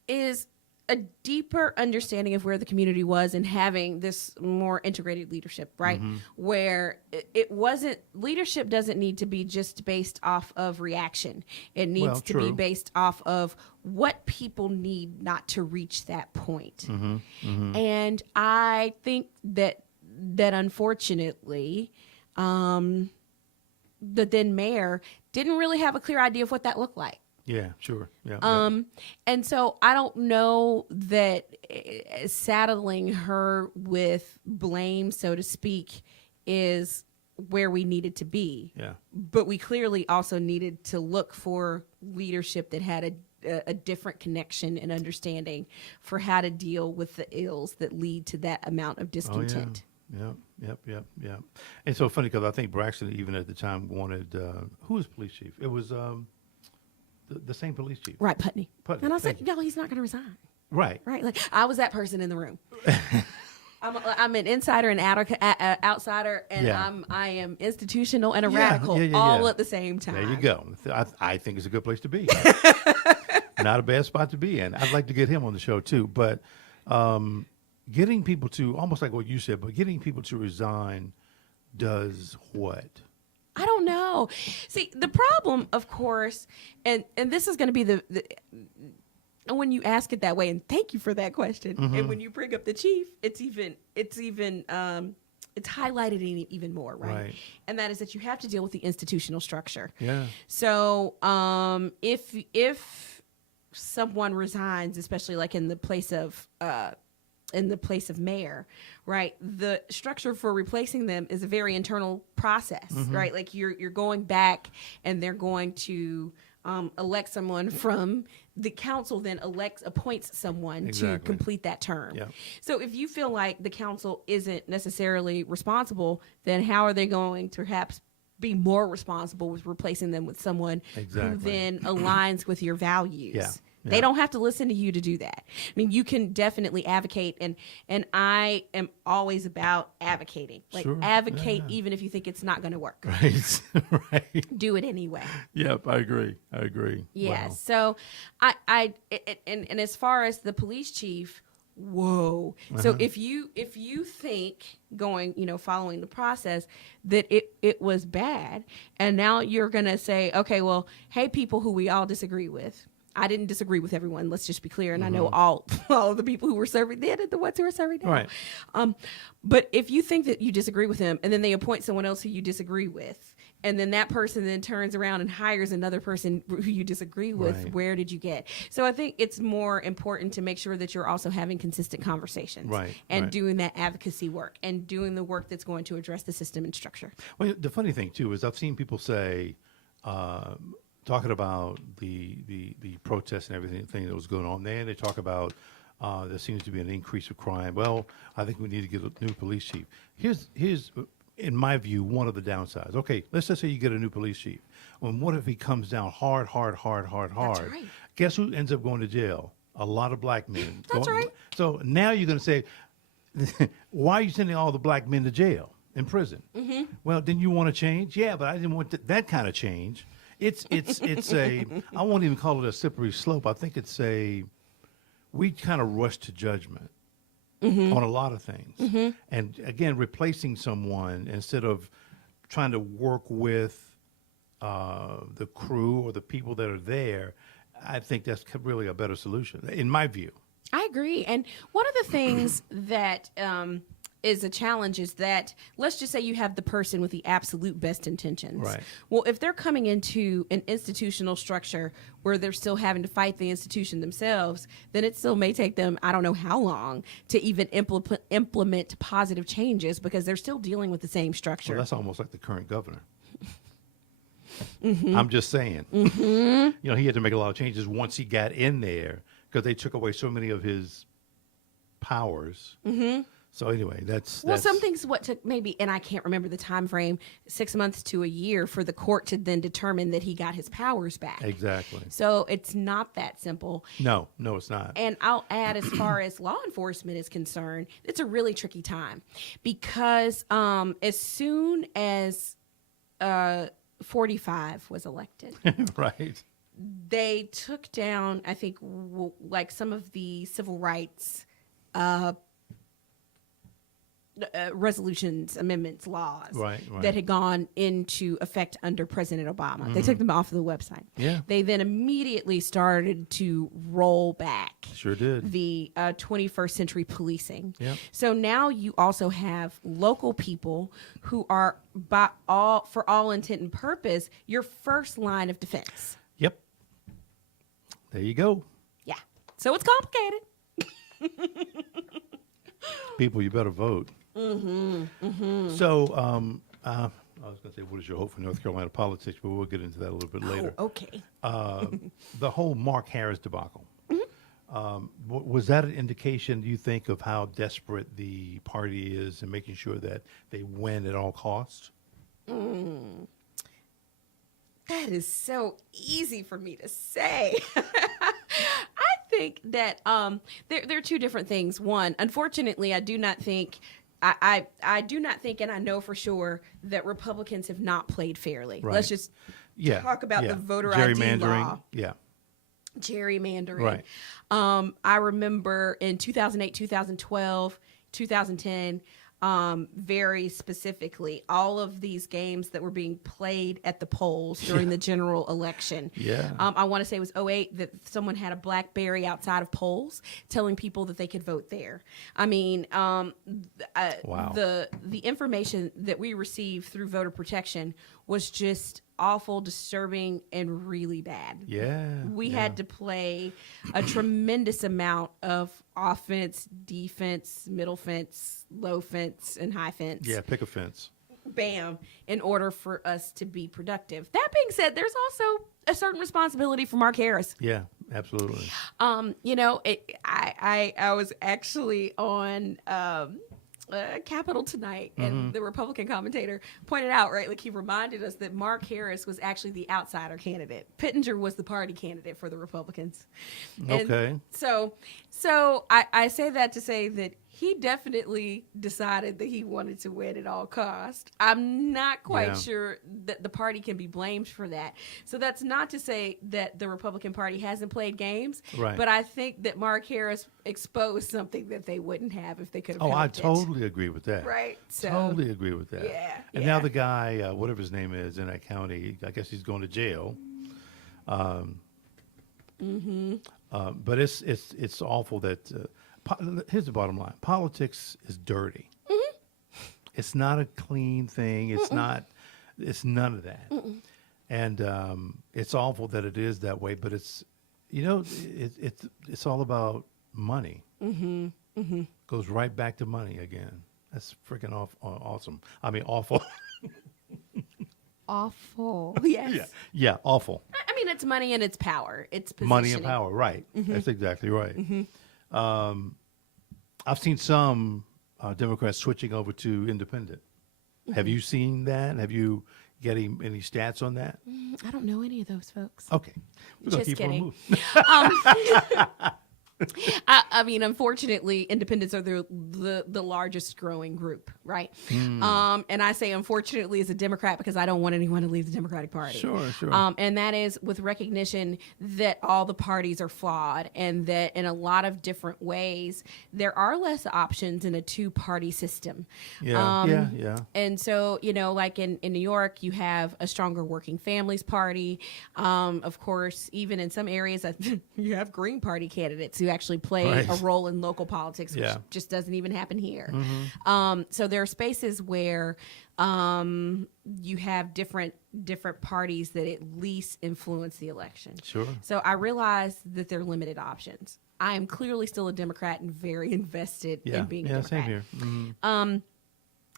is a deeper understanding of where the community was and having this more integrated leadership, right? Where it wasn't, leadership doesn't need to be just based off of reaction. It needs to be based off of what people need not to reach that point. And I think that unfortunately, the then mayor didn't really have a clear idea of what that looked like. Yeah, sure. Yeah. And so I don't know that saddling her with blame, so to speak, is where we needed to be. Yeah. But we clearly also needed to look for leadership that had a different connection and understanding for how to deal with the ills that lead to that amount of discontent. Oh, yeah. Yep. And so funny because I think Braxton even at the time wanted, who was police chief? It was the same police chief. Right, Putney. Putney, And I was thank like, no, he's not going to resign. Right. Right. Like I was that person in the room. I'm an insider and outsider, and Yeah. I am institutional and a Yeah, radical yeah. all at the same time. There you go. I think it's a good place to be. Not a bad spot to be in. I'd like to get him on the show too. But getting people to, almost like what you said, but getting people to resign does what? I don't know. See, the problem, of course, and this is going to be the when you ask it that way, and thank you for that question. And when you bring up the chief, it's highlighted even more, right? And that is that you have to deal with the institutional structure. Yeah. So, if someone resigns, especially like in the place of mayor, right? The structure for replacing them is a very internal process, right? Like you're going back and they're going to elect someone from the council, then appoints someone to complete that term. Yeah. So if you feel like the council isn't necessarily responsible, then how are they going to perhaps be more responsible with replacing them with someone who then aligns with your values? Yeah. They don't have to listen to you to do that. I mean, you can definitely advocate, and I am always about advocating. Like advocate even if you think it's not going to work. Right. Right. Do it anyway. Yep, I agree. Yeah. Wow. So and as far as the police chief, whoa. So if you think following the process that it was bad, and now you're going to say, okay, well, hey, people who we all disagree with. I didn't disagree with everyone. Let's just be clear. And I know all of the people who were serving then and the ones who are serving now. Right. But if you think that you disagree with them and then they appoint someone else who you disagree with, and then that person then turns around and hires another person who you disagree with, where did you get? So I think it's more important to make sure that you're also having consistent conversations and doing that advocacy work and doing the work that's going to address the system and structure. Well, the funny thing too is I've seen people say, talking about the protests and everything that was going on there, and they talk about there seems to be an increase of crime. Well, I think we need to get a new police chief. Here's in my view, one of the downsides. Okay, let's just say you get a new police chief. Well, what if he comes down hard? That's right. Guess who ends up going to jail? A lot of black men. That's right. So now you're going to say, why are you sending all the black men to jail, in prison? Well, didn't you want to change? Yeah, but I didn't want that kind of change. It's a, I won't even call it a slippery slope. I think we kind of rush to judgment on a lot of things. And again, replacing someone instead of trying to work with the crew or the people that are there, I think that's really a better solution, in my view. I agree. And one of the things that is a challenge is that, let's just say you have the person with the absolute best intentions. Right. Well, if they're coming into an institutional structure where they're still having to fight the institution themselves, then it still may take them, I don't know how long, to even implement positive changes because they're still dealing with the same structure. Well, that's almost like the current governor. I'm just saying. He had to make a lot of changes once he got in there because they took away so many of his powers. So anyway, that's some things what took maybe, and I can't remember the time frame, 6 months to a year for the court to then determine that he got his powers back. Exactly. So it's not that simple. No, it's not. And I'll add, as far as law enforcement is concerned, it's a really tricky time because as soon as 45 was elected, right, they took down, I think, like some of the civil rights resolutions, amendments, laws that had gone into effect under President Obama. They took them off of the website. Yeah. They then immediately started to roll back. Sure did. The 21st century policing. Yep. So now you also have local people who are, for all intent and purpose, your first line of defense. Yep. There you go. Yeah. So it's complicated. People, you better vote. So, I was going to say, what is your hope for North Carolina politics? But we'll get into that a little bit later. Oh, okay. The whole Mark Harris debacle. Was that an indication, do you think, of how desperate the party is in making sure that they win at all costs? That is so easy for me to say. I think that there are two different things. One, unfortunately, I do not think, I do not think, and I know for sure that Republicans have not played fairly. Right. Let's just talk about the voter ID law. Yeah. Gerrymandering. Right. I remember in 2008, 2012, 2010, very specifically, all of these games that were being played at the polls during the general election. Yeah. I want to say it was 2008 that someone had a BlackBerry outside of polls telling people that they could vote there. I mean, Wow. the information that we received through voter protection was just awful, disturbing, and really bad. Yeah. We had to play a tremendous amount of offense, defense, middle fence, low fence, and high fence. Yeah, pick a fence. Bam, in order for us to be productive. That being said, there's also a certain responsibility for Mark Harris. Yeah, absolutely. You know, I was actually on Capitol tonight, and the Republican commentator pointed out, right, like he reminded us that Mark Harris was actually the outsider candidate. Pittenger was the party candidate for the Republicans. And Okay. So I say that to say that he definitely decided that he wanted to win at all costs. I'm not quite sure that the party can be blamed for that. So that's not to say that the Republican Party hasn't played games, Right. but I think that Mark Harris exposed something that they wouldn't have if they could have Oh, I helped it. totally agree with that. Right. So, Totally agree with that. Yeah, And now the guy, whatever his name is in that county, I guess he's going to jail. But it's awful that. Here's the bottom line: politics is dirty. It's not a clean thing. It's not. It's none of that. And it's awful that it is that way. But it's, it's all about money. Goes right back to money again. That's freaking awesome. I mean, awful. awful. Yes. Yeah, awful. I mean, it's money and it's power. It's positioning. Money and power, right. That's exactly right. I've seen some Democrats switching over to independent. Have you seen that? Have you getting any stats on that? I don't know any of those folks. Okay. We're going to Just keep kidding. on moving. I mean, unfortunately, independents are the largest growing group, right? And I say unfortunately as a Democrat because I don't want anyone to leave the Democratic Party. Sure. And that is with recognition that all the parties are flawed and that in a lot of different ways, there are less options in a two-party system. Yeah. And so, like in New York, you have a stronger working families party. Of course, even in some areas, you have Green Party candidates who actually play a role in local politics, which just doesn't even happen here. So there are spaces where you have different parties that at least influence the election. Sure. So I realize that there are limited options. I am clearly still a Democrat and very invested in being a Democrat. Same here.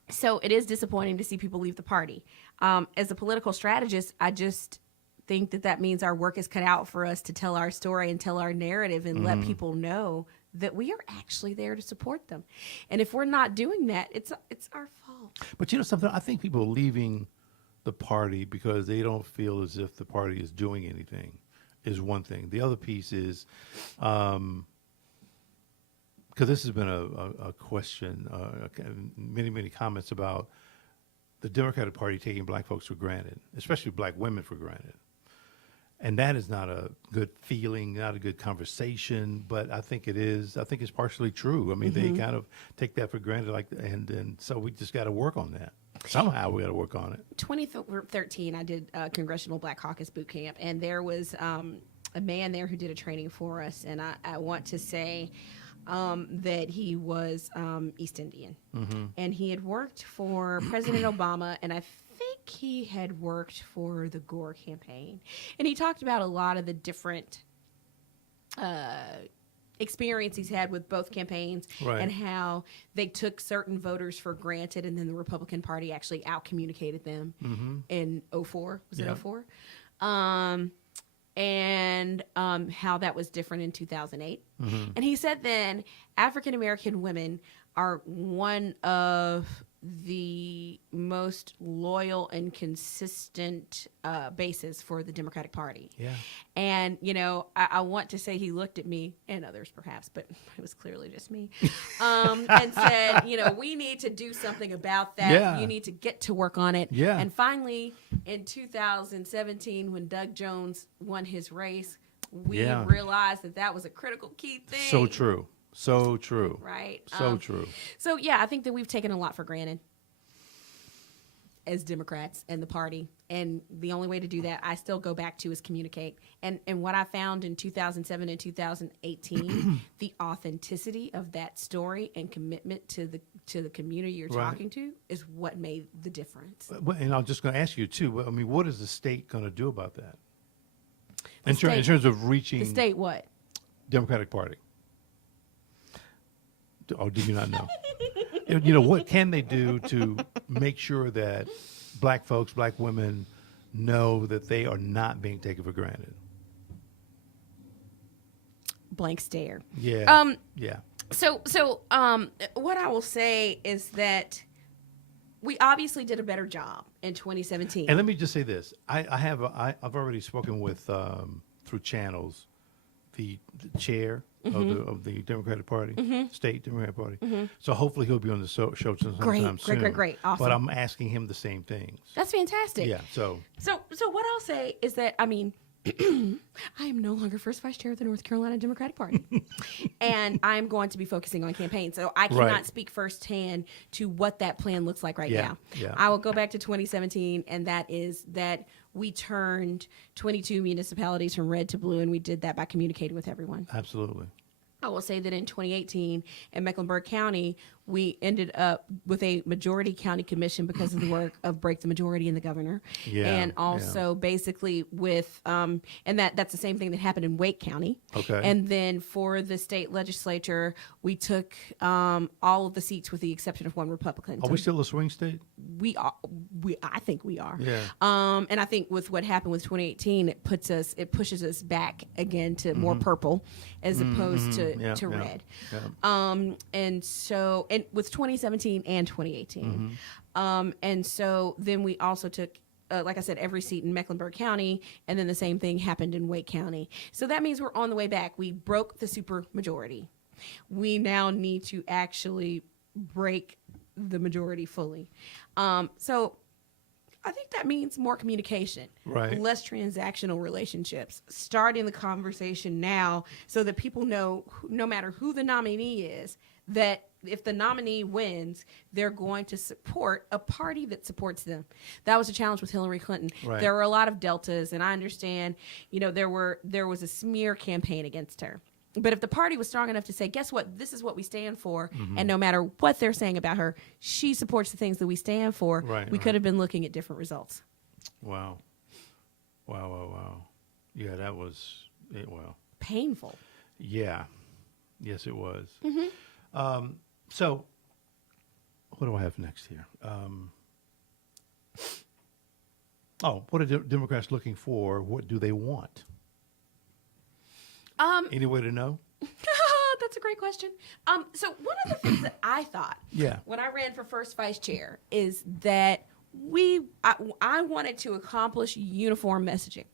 So it is disappointing to see people leave the party. As a political strategist, I just think that means our work is cut out for us to tell our story and tell our narrative and let people know that we are actually there to support them. And if we're not doing that, it's our fault. But something, I think people are leaving the party because they don't feel as if the party is doing anything is one thing. The other piece is, because this has been a question, many comments about the Democratic Party taking black folks for granted, especially black women for granted. And that is not a good feeling, not a good conversation, but I think it is. I think it's partially true. I mean, they kind of take that for granted, and so we just got to work on that. Somehow we got to work on it. 2013, I did a Congressional Black Caucus boot camp, and there was a man there who did a training for us, and I want to say that he was East Indian, and he had worked for President Obama, and I think he had worked for the Gore campaign, and he talked about a lot of the different experience he's had with both campaigns, Right. and how they took certain voters for granted, and then the Republican Party actually out-communicated them in 04. Was it Yeah. 04? And how that was different in 2008. And he said then African American women are one of the most loyal and consistent bases for the Democratic Party. Yeah. And, I want to say he looked at me and others perhaps, but it was clearly just me, and said, we need to do something about that. Yeah. You need to get to work on it. Yeah. And finally, in 2017, when Doug Jones won his race, we realized that was a critical key thing. So true. So true. Right. So true. So, yeah, I think that we've taken a lot for granted as Democrats and the party. And the only way to do that, I still go back to, is communicate. And what I found in 2007 and 2018, the authenticity of that story and commitment to the community you're talking to is what made the difference. And I'm just going to ask you, too, I mean, what is the state going to do about that? In state- terms of reaching The state what? Democratic Party. Oh, do you not know? What can they do to make sure that black folks, black women know that they are not being taken for granted? Blank stare. Yeah. Yeah. So what I will say is that we obviously did a better job in 2017. And let me just say this. I've already spoken with, through channels, the chair of the Democratic Party, state Democratic Party. So hopefully he'll be on the show sometime soon. Great. Awesome. But I'm asking him the same things. That's fantastic. Yeah. So what I'll say is that, I mean, I am no longer first vice chair of the North Carolina Democratic Party, and I'm going to be focusing on campaigns. So I cannot speak firsthand to what that plan looks like now. Yeah. I will go back to 2017, and that is that we turned 22 municipalities from red to blue, and we did that by communicating with everyone. Absolutely. I will say that in 2018 in Mecklenburg County, we ended up with a majority county commission because of the work of Break the Majority and the governor. Yeah, And also basically with, and that's the same thing that happened in Wake County. Okay. And then for the state legislature, we took all of the seats with the exception of one Republican. Are we still a swing state? We are. I think we are. Yeah. And I think with what happened with 2018, it pushes us back again to more purple as opposed to red. Yeah. And with 2017 and 2018. And so then we also took, like I said, every seat in Mecklenburg County, and then the same thing happened in Wake County. So that means we're on the way back. We broke the super majority. We now need to actually break the majority fully. So I think that means more communication, Right. less transactional relationships, starting the conversation now so that people know, no matter who the nominee is, that if the nominee wins, they're going to support a party that supports them. That was a challenge with Hillary Clinton. Right. There were a lot of deltas, and I understand, there was a smear campaign against her. But if the party was strong enough to say, guess what, this is what we stand for, and no matter what they're saying about her, she supports the things that we stand for, we could have been looking at different results. Wow. Yeah, that was it. Wow. Painful. Yeah. Yes, it was. So what do I have next here? What are Democrats looking for? What do they want? Any way to know? That's a great question. So one of the things that I thought when I ran for first vice chair is that I wanted to accomplish uniform messaging.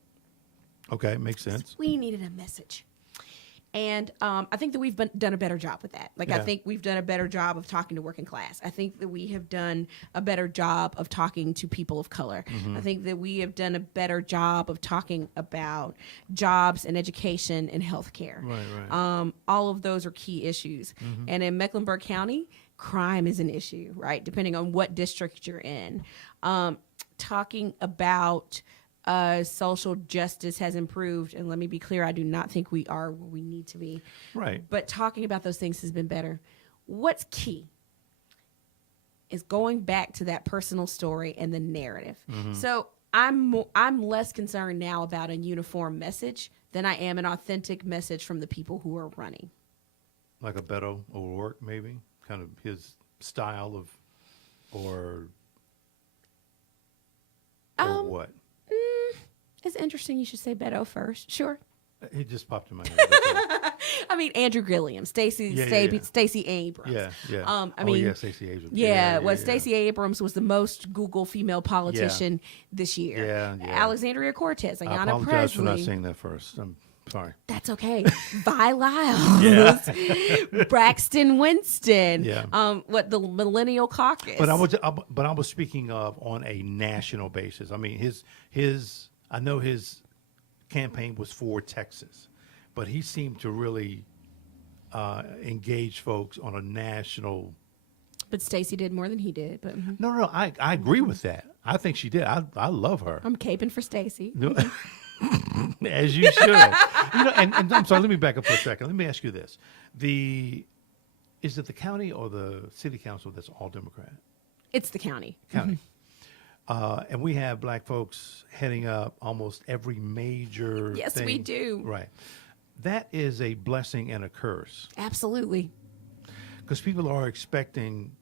Okay, makes sense. We needed a message. And I think that we've done a better job with that. I think we've done a better job of talking to working class. I think that we have done a better job of talking to people of color. I think that we have done a better job of talking about jobs and education and healthcare. Right. All of those are key issues. And in Mecklenburg County, crime is an issue, right? Depending on what district you're in. Talking about social justice has improved, and let me be clear, I do not think we are where we need to be. Right. But talking about those things has been better. What's key is going back to that personal story and the narrative. So I'm less concerned now about a uniform message than I am an authentic message from the people who are running. Like a Beto O'Rourke, maybe? Kind of his style of, or what? It's interesting you should say Beto first. Sure. It just popped in my head. That's all. I mean, Andrew Gilliam, Stacey Abrams. Yeah. I mean, Stacey Abrams. Stacey Abrams was the most Google female politician this year. Yeah. Alexandria Cortez, I Ayanna apologize Presley. for not saying that first. I'm sorry. That's okay. Vi Lyles, Braxton Winston. What the Millennial Caucus? But I was speaking of on a national basis. I mean, I know his campaign was for Texas, but he seemed to really engage folks on a national. But Stacey did more than he did. But No, I agree with that. I think she did. I love her. I'm caping for Stacey. No, as you should. And I'm sorry. Let me back up for a second. Let me ask you this: is it the county or the city council that's all Democrat? It's the county. And we have black folks heading up almost every major Yes, thing. we do. Right. That is a blessing and a curse. Absolutely. Because people are expecting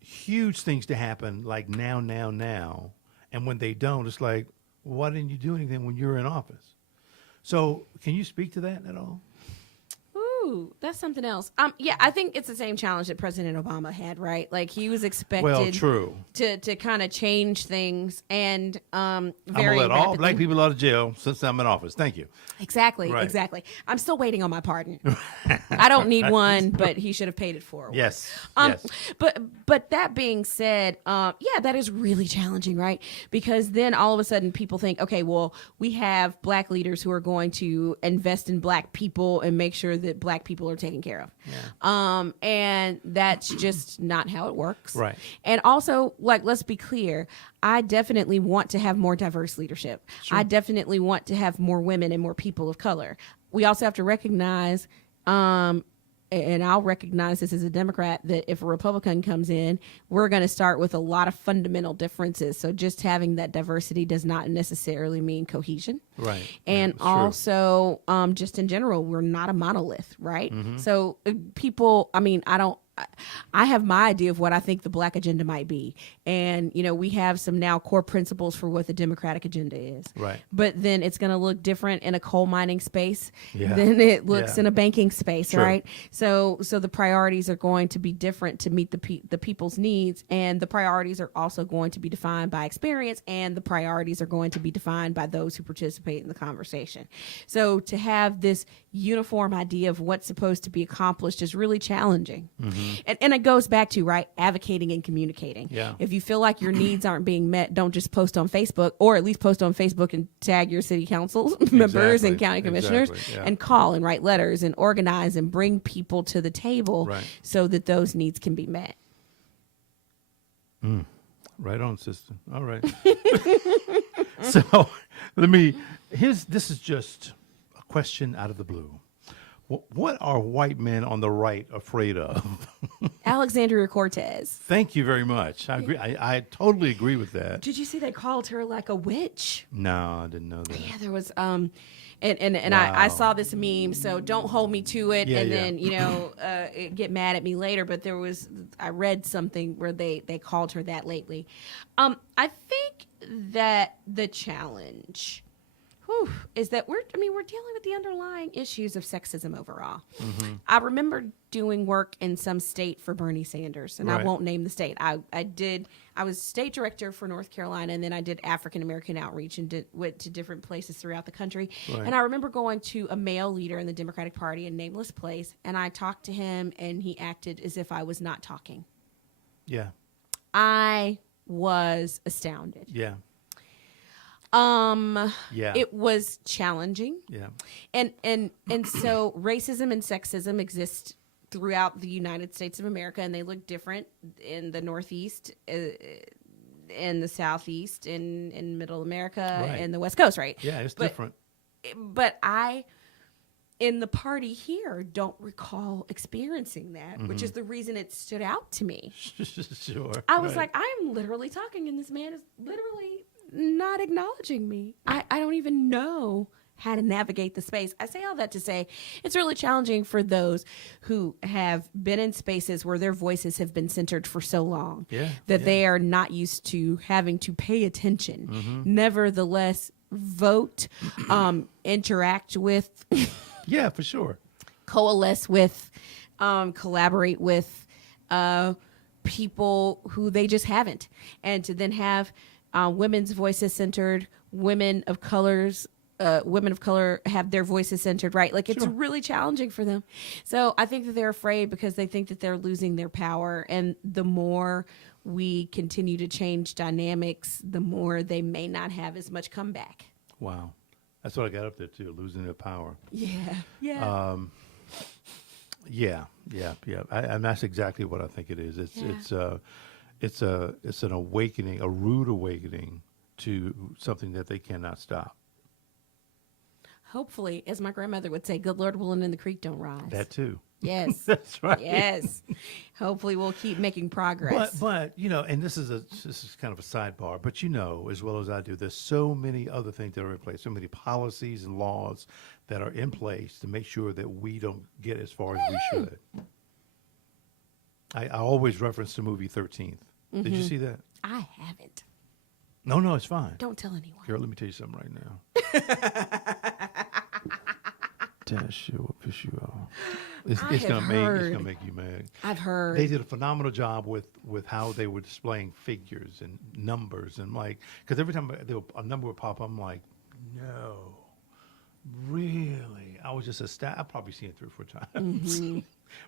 huge things to happen like now. And when they don't, it's like, why didn't you do anything when you were in office? So can you speak to that at all? Ooh, that's something else. Yeah, I think it's the same challenge that President Obama had, right? Like he was expected to kind of change things and very I'm gonna let all black people out of jail since I'm in office. Thank you. Exactly. I'm still waiting on my pardon. I don't need one, but he should have paid it forward. Yes. But that being said, that is really challenging, right? Because then all of a sudden people think, okay, well, we have black leaders who are going to invest in black people and make sure that black people are taken care of. And that's just not how it works. Right. And also, like, let's be clear, I definitely want to have more diverse leadership. Sure. I definitely want to have more women and more people of color. We also have to recognize, and I'll recognize this as a Democrat, that if a Republican comes in, we're going to start with a lot of fundamental differences. So just having that diversity does not necessarily mean cohesion. Right. And also, just in general, we're not a monolith, right? So people, I mean, I have my idea of what I think the black agenda might be. And, we have some now core principles for what the Democratic agenda is. Right. But then it's going to look different in a coal mining space than it looks in a banking space, right? So the priorities are going to be different to meet the people's needs. And the priorities are also going to be defined by experience, and the priorities are going to be defined by those who participate in the conversation. So to have this uniform idea of what's supposed to be accomplished is really challenging. And it goes back to, right, advocating and communicating. Yeah. If you feel like your needs aren't being met, don't just post on Facebook, or at least post on Facebook and tag your city council members and county commissioners and call and write letters and organize and bring people to the table so that those needs can be met. Right on, sister. All right. So this is just a question out of the blue. What are white men on the right afraid of? Alexandria Cortez. Thank you very much. I agree. I totally agree with that. Did you see they called her like a witch? No, I didn't know that. Yeah, there was and I saw this meme, so don't hold me to it, then get mad at me later. But I read something where they called her that lately. I think that the challenge is that we're dealing with the underlying issues of sexism overall. I remember doing work in some state for Bernie Sanders, and I won't name the state. I was state director for North Carolina, and then I did African American outreach and went to different places throughout the country. Right. And I remember going to a male leader in the Democratic Party, a nameless place, and I talked to him, and he acted as if I was not talking. Yeah. I was astounded. Yeah. It was challenging. Yeah. And so racism and sexism exist throughout the United States of America, and they look different in the Northeast, in the Southeast, in Middle America, and the West Coast, right? Yeah, it's different. But I, in the party here, don't recall experiencing that, which is the reason it stood out to me. Sure. I was like, I am literally talking, and this man is literally not acknowledging me. I don't even know how to navigate the space. I say all that to say it's really challenging for those who have been in spaces where their voices have been centered for so long that they are not used to having to pay attention. Nevertheless, vote, interact with, Yeah, for sure. coalesce with, collaborate with people who they just haven't. And to then have women's voices centered, women of color have their voices centered, right? Like it's really challenging for them. So I think that they're afraid because they think that they're losing their power. And the more we continue to change dynamics, the more they may not have as much comeback. Wow. That's what I got up there too, losing their power. Yeah. Yeah. And that's exactly what I think it is. It's an awakening, a rude awakening to something that they cannot stop. Hopefully, as my grandmother would say, good Lord willing and the creek don't rise. That too. Yes. That's right. Yes. Hopefully we'll keep making progress. But and this is kind of a sidebar, but as well as I do, there's so many other things that are in place, so many policies and laws that are in place to make sure that we don't get as far as we should. I always reference the movie 13th. Did you see that? I haven't. No, it's fine. Don't tell anyone. Here, let me tell you something right now. That shit will piss you off. It's gonna make you mad. I've heard. They did a phenomenal job with how they were displaying figures and numbers and because every time a number would pop up, I'm like, no, really? I was just astounded. I've probably seen it 3 or 4 times,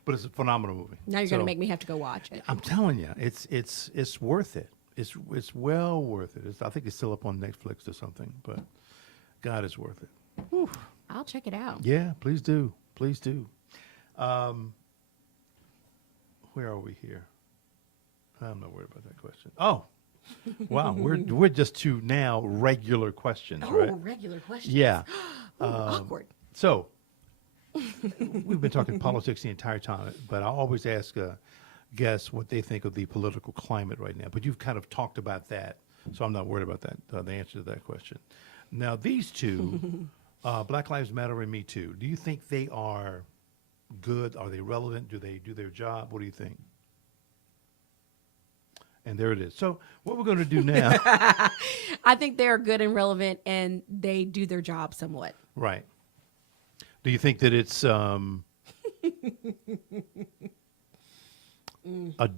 but it's a phenomenal movie. Now you're gonna make me have to go watch it. I'm telling you, it's worth it. It's well worth it. I think it's still up on Netflix or something, but God, it's worth it. Whew. I'll check it out. Yeah, please do. Please do. Where are we here? I'm not worried about that question. Oh, wow. We're just to now regular questions, right? Oh, regular questions. Yeah. Awkward. So we've been talking politics the entire time, but I always ask guests what they think of the political climate right now. But you've kind of talked about that, so I'm not worried about that. The answer to that question. Now, these two. Black Lives Matter and Me Too. Do you think they are good? Are they relevant? Do they do their job? What do you think? And there it is. So what we're going to do now. I think they're good and relevant, and they do their job somewhat. Right. Do you think that it's a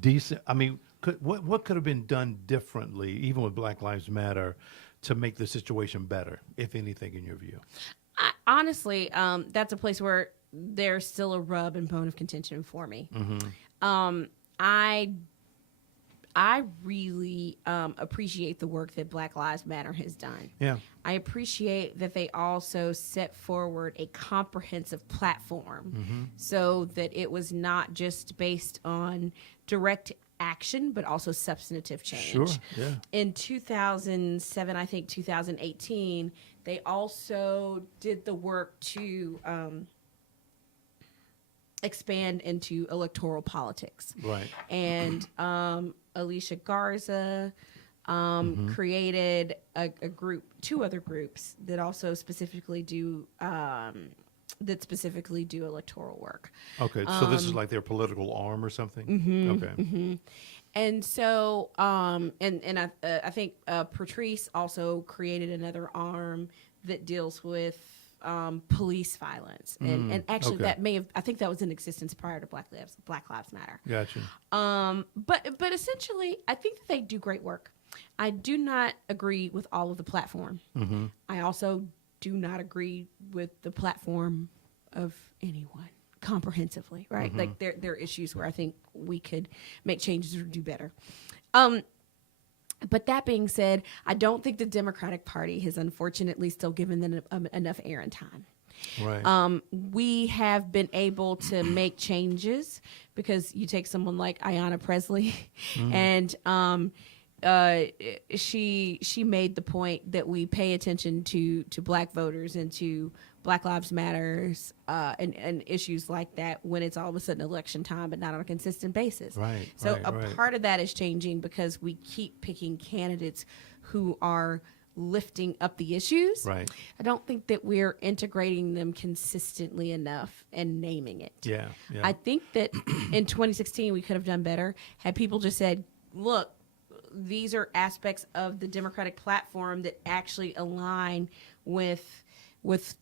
decent? I mean, what could have been done differently, even with Black Lives Matter, to make the situation better, if anything, in your view? Honestly, that's a place where there's still a rub and bone of contention for me. I really appreciate the work that Black Lives Matter has done. Yeah. I appreciate that they also set forward a comprehensive platform so that it was not just based on direct action, but also substantive change. Sure, yeah. In 2007, I think 2018, they also did the work to expand into electoral politics. Right. And Alicia Garza created a group, 2 other groups that also specifically do electoral work. Okay, so this is like their political arm or something? Okay. And so, I think Patrice also created another arm that deals with police violence, and actually that I think that was in existence prior to Black Lives Matter. Gotcha. But essentially, I think that they do great work. I do not agree with all of the platform. I also do not agree with the platform of anyone comprehensively, right? Like there are issues where I think we could make changes or do better. But that being said, I don't think the Democratic Party has unfortunately still given them enough air and time. Right. We have been able to make changes because you take someone like Ayanna Presley and she made the point that we pay attention to Black voters and to Black Lives Matters and issues like that when it's all of a sudden election time, but not on a consistent basis. Right. So part of that is changing because we keep picking candidates who are lifting up the issues. Right. I don't think that we're integrating them consistently enough and naming it. Yeah. Yeah. I think that in 2016 we could have done better had people just said, look, these are aspects of the Democratic platform that actually align with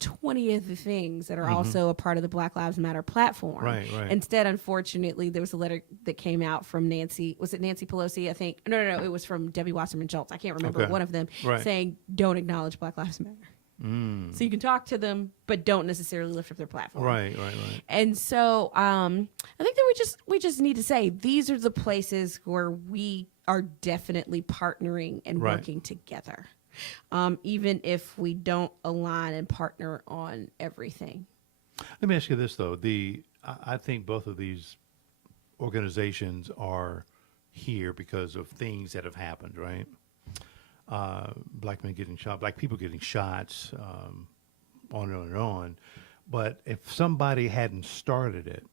20 of the things that are also a part of the Black Lives Matter platform. Right, right. Instead, unfortunately, there was a letter that came out from Nancy. Was it Nancy Pelosi? I think. No. It was from Debbie Wasserman Schultz. I can't remember one of them saying, "Don't acknowledge Black Lives Matter." So you can talk to them, but don't necessarily lift up their platform. Right. And so I think that we just need to say these are the places where we are definitely partnering and working together. Even if we don't align and partner on everything. Let me ask you this, though. I think both of these organizations are here because of things that have happened, right? Black men getting shot, black people getting shots, on and on and on. But if somebody hadn't started it,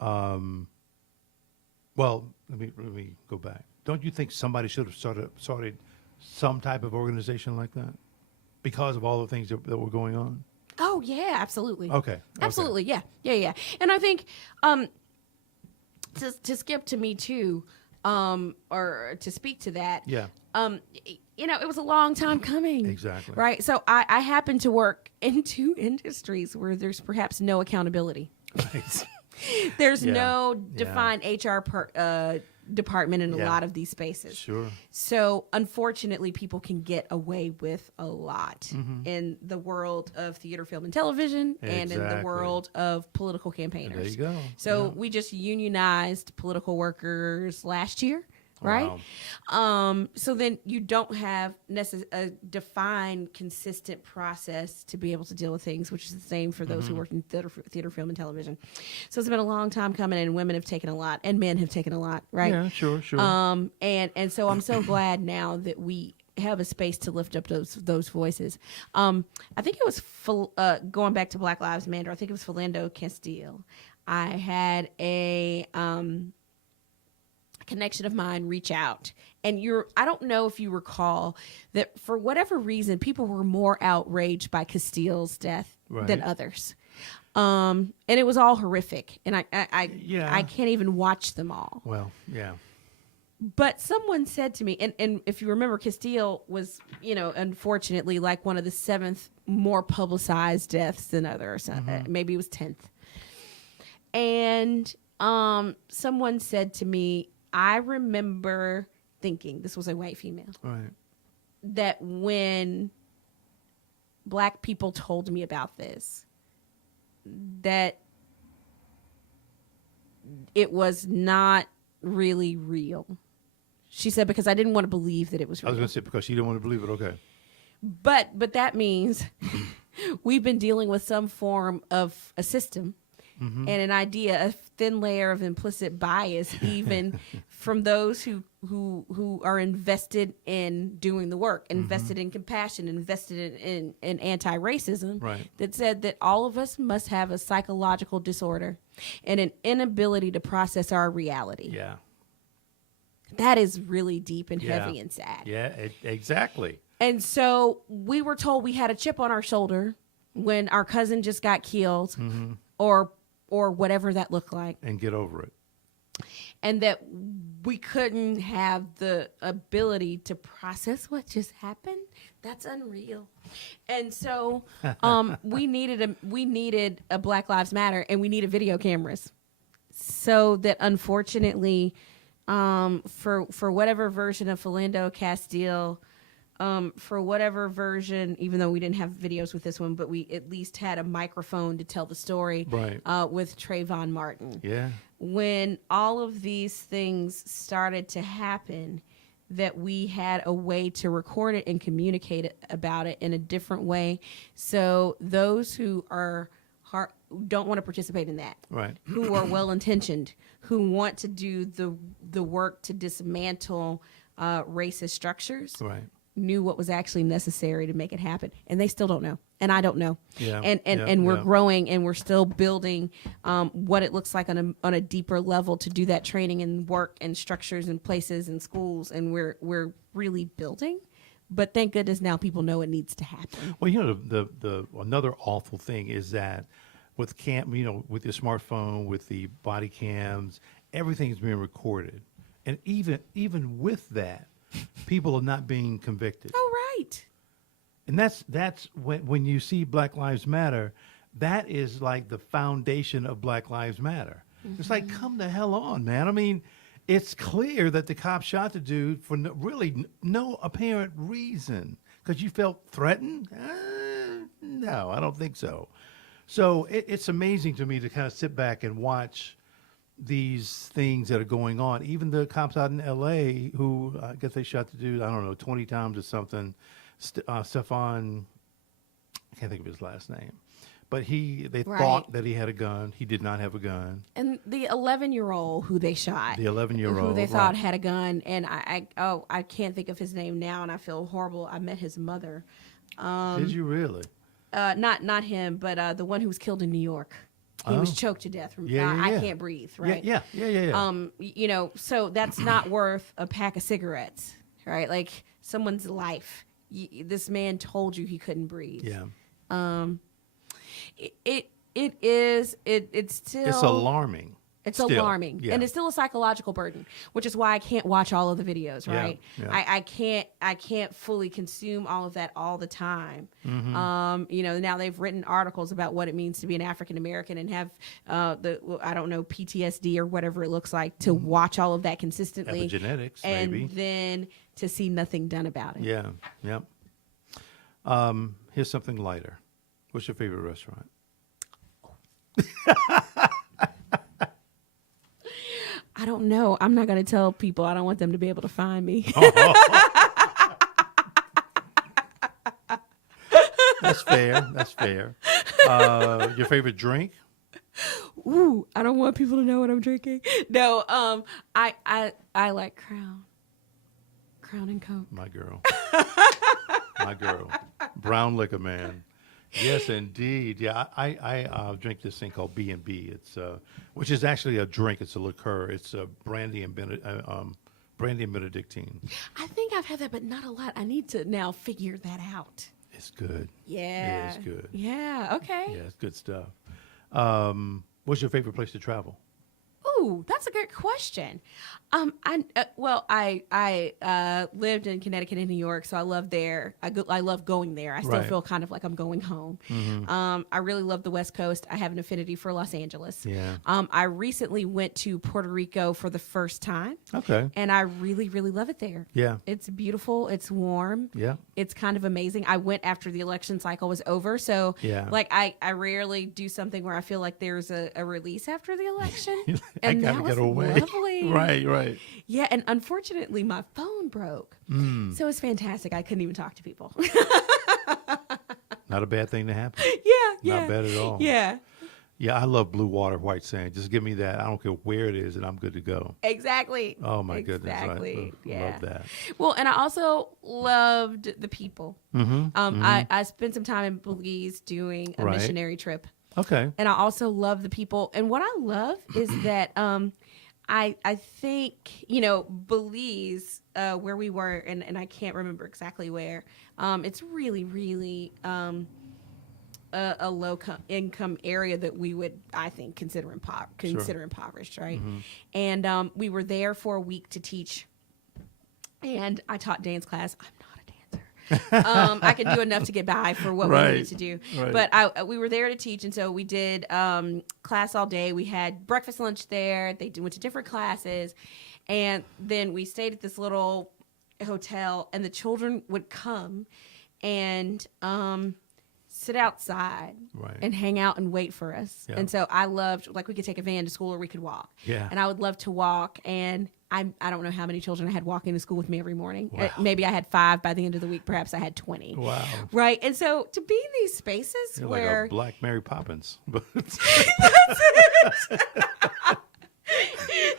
well, let me go back. Don't you think somebody should have started some type of organization like that because of all the things that were going on? Oh yeah, absolutely. Okay. Absolutely. Yeah. And I think to skip to Me Too, or to speak to that. Yeah. It was a long time coming. Exactly. Right. So I happen to work in two industries where there's perhaps no accountability. Right. There's no defined HR department in a lot of these spaces. Sure. So unfortunately, people can get away with a lot in the world of theater, film, and television, and in the world of political campaigners. There you go. So we just unionized political workers last year. Right. Wow. So then you don't have a defined, consistent process to be able to deal with things, which is the same for those who work in theater, film, and television. So it's been a long time coming, and women have taken a lot, and men have taken a lot. Right. Yeah, sure. And so I'm so glad now that we have a space to lift up those voices. I think it was going back to Black Lives Matter. I think it was Philando Castile. I had a connection of mine reach out, and I don't know if you recall that for whatever reason people were more outraged by Castile's death than others, and it was all horrific, and I can't even watch them all. Well, yeah. But someone said to me, and if you remember, Castile was, unfortunately, like one of the 7th more publicized deaths than others. Maybe it was 10th. And someone said to me, I remember thinking, this was a white female, Right. that when Black people told me about this, that it was not really real. She said, because I didn't want to believe that it was real. I was going to say because she didn't want to believe it. Okay. But that means we've been dealing with some form of a system and an idea, a thin layer of implicit bias, even from those who are invested in doing the work, invested in compassion, invested in anti-racism, right. that said that all of us must have a psychological disorder and an inability to process our reality. Yeah. That is really deep and heavy and sad. Yeah, exactly. And so we were told we had a chip on our shoulder when our cousin just got killed, or whatever that looked like. And get over it. And that we couldn't have the ability to process what just happened. That's unreal. And so we needed a Black Lives Matter, and we needed video cameras. So that unfortunately, for whatever version of Philando Castile, for whatever version, even though we didn't have videos with this one, but we at least had a microphone to tell the story, right. With Trayvon Martin. Yeah. When all of these things started to happen, that we had a way to record it and communicate about it in a different way. So those who don't want to participate in that, right. who are well-intentioned, who want to do the work to dismantle racist structures, right. knew what was actually necessary to make it happen, and they still don't know, and I don't know. Yeah. And we're growing, and we're still building what it looks like on a deeper level to do that training and work and structures and places and schools, and we're really building. But thank goodness now people know it needs to happen. Well, you know, the another awful thing is that with with your smartphone, with the body cams, everything's being recorded, and even with that, people are not being convicted. Oh, right. And that's when you see Black Lives Matter, that is like the foundation of Black Lives Matter. It's like, come the hell on, man. I mean, it's clear that the cop shot the dude for no apparent reason. Because you felt threatened? No, I don't think so. So it's amazing to me to kind of sit back and watch these things that are going on. Even the cops out in L.A. who, I guess they shot the dude, I don't know, 20 times or something. Stefan, I can't think of his last name. But they thought that he had a gun. He did not have a gun. And the 11-year-old who they shot. The 11-year-old. Who they thought had a gun. And I can't think of his name now, and I feel horrible. I met his mother. Did you really? Not him, but the one who was killed in New York. He was choked to death from I can't breathe, right? Yeah. You know, so that's not worth a pack of cigarettes, right? Like someone's life. This man told you he couldn't breathe. Yeah. It's still. It's alarming. It's alarming, and it's still a psychological burden, which is why I can't watch all of the videos. Right? Yeah. I can't fully consume all of that all the time. Mm-hmm. You know, now they've written articles about what it means to be an African American and have PTSD or whatever it looks like to watch all of that consistently. Epigenetics, and maybe. Then to see nothing done about it. Yeah. Yep. Here's something lighter. What's your favorite restaurant? I don't know. I'm not going to tell people. I don't want them to be able to find me. That's fair. That's fair. Your favorite drink? Ooh, I don't want people to know what I'm drinking. No, I like Crown and Coke. My girl. My girl. Brown liquor, man. Yes, indeed. Yeah, I drink this thing called B&B. It's which is actually a drink. It's a liqueur. It's brandy and Benedictine. I think I've had that, but not a lot. I need to now figure that out. It's good. Yeah. It's good. Yeah. Okay. Yeah, it's good stuff. What's your favorite place to travel? Ooh, that's a good question. I lived in Connecticut and New York, so I love there. I love going there. I still feel kind of like I'm going home. Mm-hmm. I really love the West Coast. I have an affinity for Los Angeles. Yeah. I recently went to Puerto Rico for the first time. Okay. And I really, really love it there. Yeah. It's beautiful. It's warm. Yeah. It's kind of amazing. I went after the election cycle was over, so I rarely do something where I feel like there's a release after the election. And I gotta get away. Lovely. Right. Yeah, and unfortunately, my phone broke. So it was fantastic. I couldn't even talk to people. Not a bad thing to happen. Yeah. Not bad at all. Yeah. Yeah, I love blue water, white sand. Just give me that. I don't care where it is, and I'm good to go. Exactly. Oh, my goodness. Exactly. I love that. Well, and I also loved the people. Mm-hmm. I spent some time in Belize doing a missionary trip. Okay. And I also love the people. And what I love is that I think, Belize, where we were, and I can't remember exactly where, it's really, really a low income area that we would, I think, consider impoverished, right? Mm-hmm. And we were there for a week to teach. And I taught dance class. I'm not a dancer. I could do enough to get by for what we needed to do. Right. But we were there to teach, and so we did class all day. We had breakfast, lunch there. They went to different classes. And then we stayed at this little hotel, and the children would come and sit outside and hang out and wait for us. Yeah. And so I loved, we could take a van to school or we could walk. Yeah. And I would love to walk. And I don't know how many children I had walking to school with me every morning. Wow. Maybe I had 5 by the end of the week. Perhaps I had 20. Wow. Right. And so to be in these spaces where... like a Black Mary Poppins. That's it.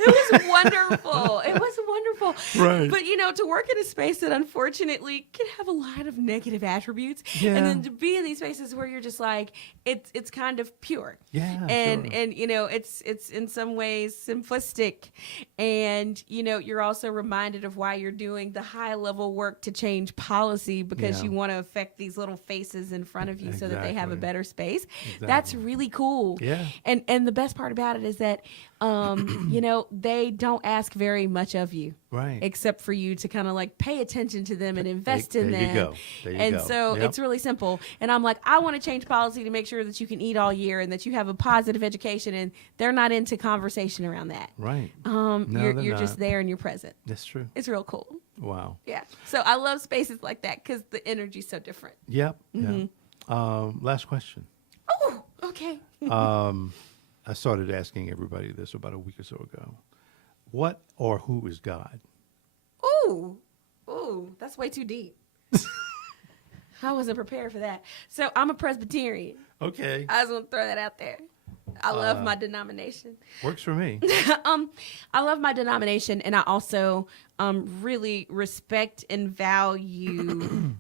It was wonderful. It was wonderful. beautiful. Right. But, to work in a space that unfortunately can have a lot of negative attributes. Yeah. And then to be in these spaces where you're just like, it's kind of pure. Yeah, And, sure. and it's in some ways simplistic. And, you're also reminded of why you're doing the high level work to change policy because Yeah. you want to affect these little faces in front of you so that they have a Exactly. better space. Exactly. That's really cool. Yeah. And the best part about it is that, they don't ask very much of you. Right. Except for you to kind of like pay attention to them and invest in there them. you go. There you and go. so Yep. it's really simple. And I'm like, I want to change policy to make sure that you can eat all year and that you have a positive education. And they're not into conversation around that. Right. You're they're just not. there and you're present. That's true. It's real cool. Wow. Yeah. So I love spaces like that because the energy's so different. Yep. Yep. Last question. Oh, okay. I started asking everybody this about a week or so ago. What or who is God? Ooh, that's way too deep. I wasn't prepared for that. So I'm a Presbyterian. Okay. I just want to throw that out there. I love my denomination. Works for me. I love my denomination, and I also really respect and value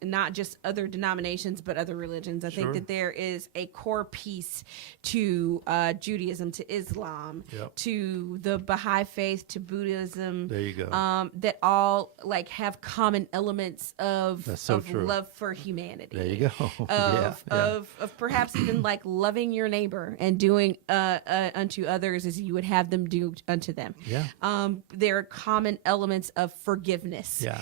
not just other denominations, but other religions. I think Sure. that there is a core piece to Judaism, to Islam, Yep. to the Baha'i faith, to Buddhism. There you go. That all like have common elements of, That's so of true. love for humanity. There you go. Of, Yeah. of perhaps even like loving your neighbor and doing unto others as you would have them do unto them. Yeah. There are common elements of forgiveness. Yeah.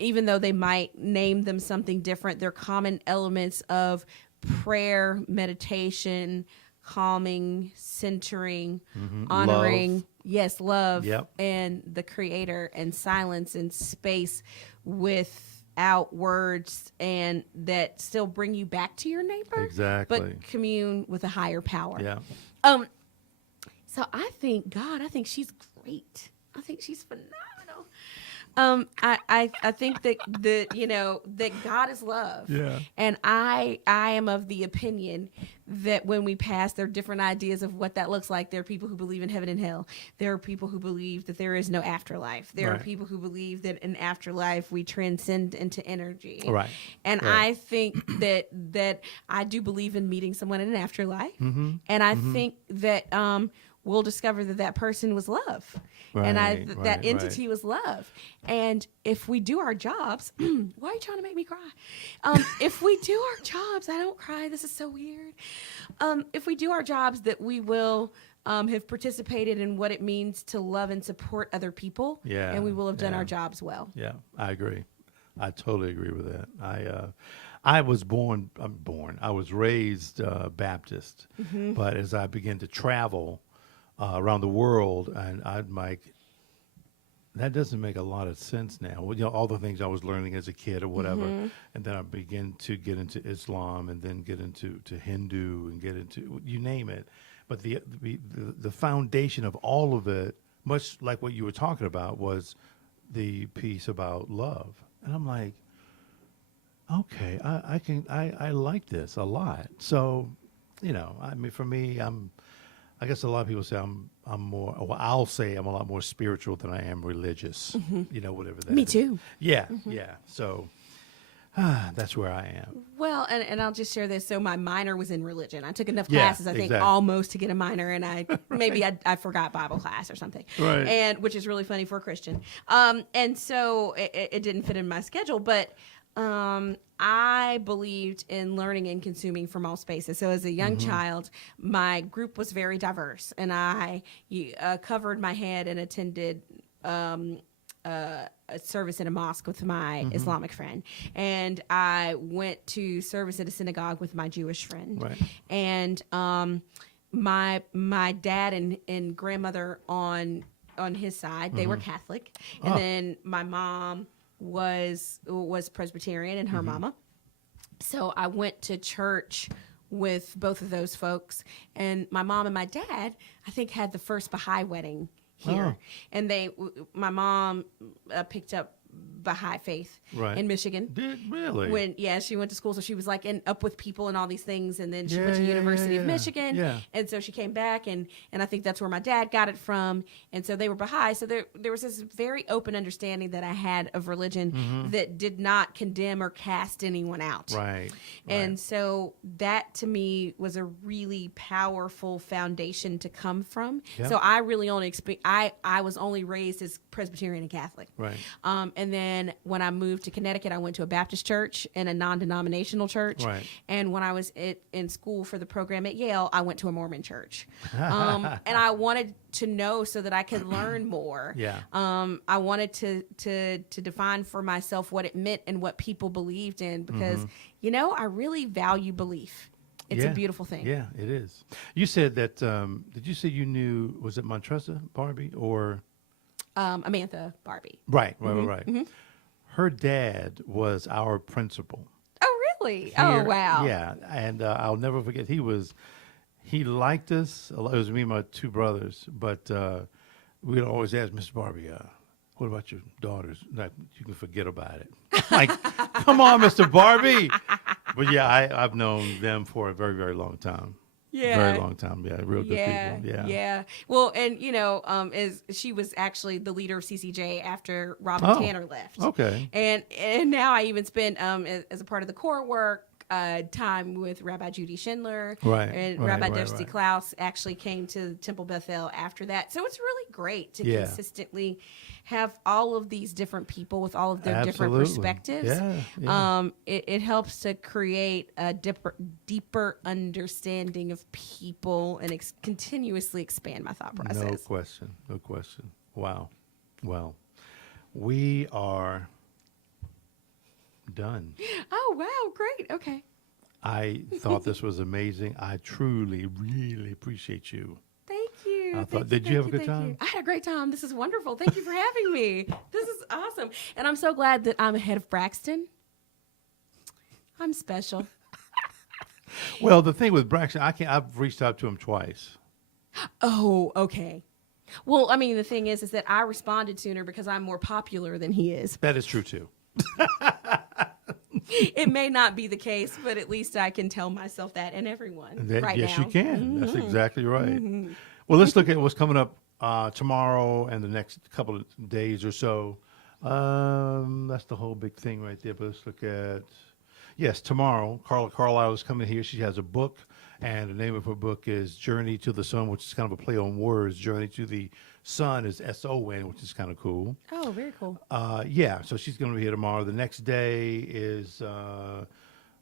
Even though they might name them something different, they're common elements of prayer, meditation, calming, centering, honoring. Love. Yes, love. Yep. And the creator, and silence and space without words, and that still bring you back to your neighbor. Exactly. But commune with a higher power. Yeah. So I think she's great. I think she's phenomenal. I think that that God is love. Yeah. And I am of the opinion that when we pass, there are different ideas of what that looks like. There are people who believe in heaven and hell. There are people who believe that there is no afterlife. There are Right. people who believe that in afterlife we transcend into energy. Right. And Right. I think that I do believe in meeting someone in an afterlife. Mm-hmm. And I think that we'll discover that person was love. And Right, that right, entity was love. And if we do our jobs, why are you trying to make me cry? If we do our jobs, I don't cry. This is so weird. If we do our jobs, that we will have participated in what it means to love and support other people. Yeah, And we will have done yeah. our jobs well. Yeah, I agree. I totally agree with that. I was I was raised Baptist, but as I began to travel around the world, and I'm like, that doesn't make a lot of sense now. Well, all the things I was learning as a kid or whatever, and then I began to get into Islam, and then get into Hindu, and get into you name it. But the foundation of all of it, much like what you were talking about, was the piece about love. And I'm like, okay, I like this a lot. So, I mean, for me, I guess a lot of people say I'm more, well, I'll say I'm a lot more spiritual than I am religious, whatever that Me is. too. Yeah, yeah. So that's where I am. Well, and I'll just share this. So my minor was in religion. I took enough Yeah, classes, I think, exactly. almost to get a minor, and I forgot Bible class or something, Right. And which is really funny for a Christian. And so it didn't fit in my schedule, but I believed in learning and consuming from all spaces. So as a young child, my group was very diverse, and I covered my head and attended a service in a mosque with my Islamic friend, and I went to service at a synagogue with my Jewish friend. Right. And my dad and grandmother on his side, they were Catholic, and then my mom was Presbyterian, and her mama. So I went to church with both of those folks, and my mom and my dad, I think, had the first Baha'i wedding here. Oh. And my mom picked up Baha'i faith Right. in Michigan. Did really? She went to school, so she was like up with people and all these things, and then she Yeah, went to yeah, University yeah, of yeah. Michigan, Yeah. and so she came back, and I think that's where my dad got it from, and so they were Baha'i. So there was this very open understanding that I had of religion that did not condemn or cast anyone out. Right. And so that to me was a really powerful foundation to come from. Yeah. So I really only I was only raised as Presbyterian and Catholic. Right. And then when I moved to Connecticut, I went to a Baptist church and a non-denominational church. Right. And when I was in school for the program at Yale, I went to a Mormon church. And I wanted to know so that I could learn more. Yeah. I wanted to define for myself what it meant and what people believed in, because I really value belief. It's a beautiful thing. Yeah, it is. You said that. Did you say you knew? Was it Montressa Barbie or? Amantha Barbie. Right. Her dad was our principal. Oh, really? Here. Oh, wow. Yeah, and I'll never forget. He liked us. It was me and my two brothers, but we'd always ask Mr. Barbie, what about your daughters? Like, you can forget about it. Like, come on, Mr. Barbie. But yeah, I've known them for a very, very long time. Yeah. Very long time. Yeah, real good people. Yeah. Well, and she was actually the leader of CCJ after Robin Tanner left. Okay. And now I even spent as a part of the core work time with Rabbi Judy Schindler. And Rabbi Dusty Klaus actually came to Temple Bethel after that. So it's really great to consistently have all of these different people with all of their different perspectives. Yeah. It helps to create a deeper understanding of people and continuously expand my thought process. No question. Wow. Well, we are done. Oh, wow. Great. Okay. I thought this was amazing. I truly, really appreciate you. Thank you. Did you have a good time? I had a great time. This is wonderful. Thank you for having me. This is awesome. And I'm so glad that I'm ahead of Braxton. I'm special. Well, the thing with Braxton, I've reached out to him twice. Oh, okay. Well, I mean, the thing is that I responded sooner because I'm more popular than he is. That is true, too. It may not be the case, but at least I can tell myself that and everyone right yes, now. you can. That's exactly right. Well, let's look at what's coming up tomorrow and the next couple of days or so. That's the whole big thing right there. But let's look at, tomorrow, Carla Carlisle is coming here. She has a book, and the name of her book is Journey to the Sun, which is kind of a play on words. Journey to the Sun is S-O-N, which is kind of cool. Oh, very cool. So she's going to be here tomorrow. The next day is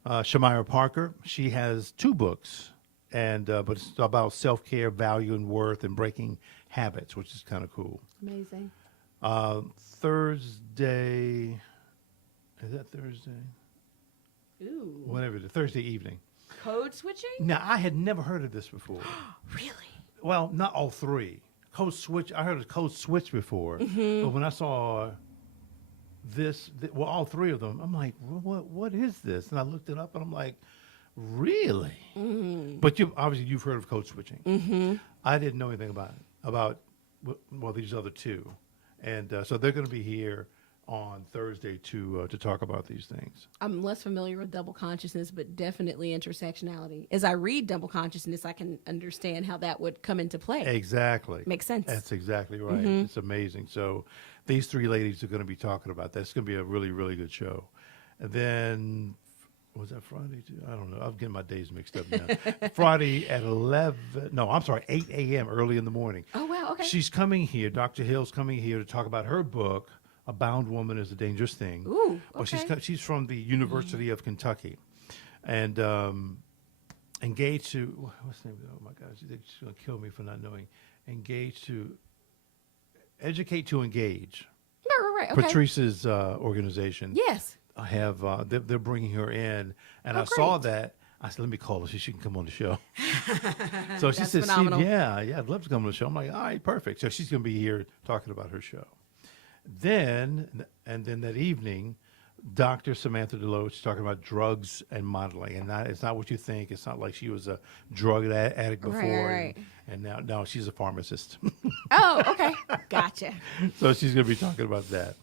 Shamira Parker. She has two books, but it's about self-care, value, and worth, and breaking habits, which is kind of cool. Amazing. Thursday, is that Thursday? Ooh. Whatever, Thursday evening. Code switching? Now, I had never heard of this before. Really? Well, not all three. Code switch. I heard of code switch before, but when I saw all three of them, I'm like, what is this? And I looked it up, and I'm like, really? But you've heard of code switching. I didn't know anything about these other two, and so they're going to be here on Thursday to talk about these things. I'm less familiar with double consciousness, but definitely intersectionality. As I read double consciousness, I can understand how that would come into play. Exactly. Makes sense. That's exactly right. It's amazing. So these three ladies are going to be talking about that. It's going to be a really, really good show. And then, was that Friday too? I don't know. I'm getting my days mixed up now. Friday at 8 a.m. early in the morning. Oh, wow. Okay. She's coming here. Dr. Hill's coming here to talk about her book, A Bound Woman is a Dangerous Thing. Ooh, okay. Well, she's from the University of Kentucky, and engaged to what's the name? Oh my gosh, she's going to kill me for not knowing. Educate to Engage. Right. Okay. Patrice's organization. Yes. I have. They're bringing her in, and I saw that. I said, let me call her so she can come on the show. So she said, phenomenal. I'd love to come on the show. I'm like, all right, perfect. So she's going to be here talking about her show. Then that evening, Dr. Samantha Deloach is talking about drugs and modeling, and it's not what you think. It's not like she was a drug addict before, Right. and now she's a pharmacist. Oh, okay. Gotcha. So she's going to be talking about that.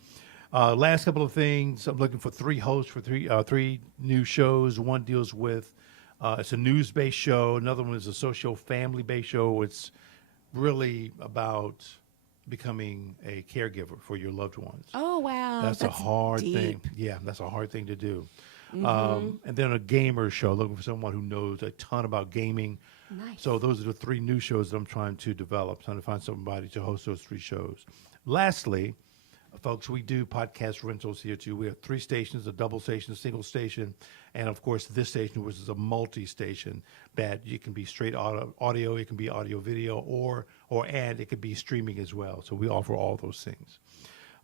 Last couple of things. I'm looking for 3 hosts for three new shows. One deals with it's a news-based show. Another one is a social family-based show. It's really about becoming a caregiver for your loved ones. Oh wow, That's a hard deep. thing. Yeah, that's a hard thing to do. Mm-hmm. And then a gamer show, looking for someone who knows a ton about gaming. Nice. So those are the 3 new shows that I'm trying to develop, trying to find somebody to host those 3 shows. Lastly, folks, we do podcast rentals here too. We have 3 stations, a double station, a single station, and of course this station, which is a multi-station that it can be straight audio, it can be audio video, and it could be streaming as well. So we offer all those things.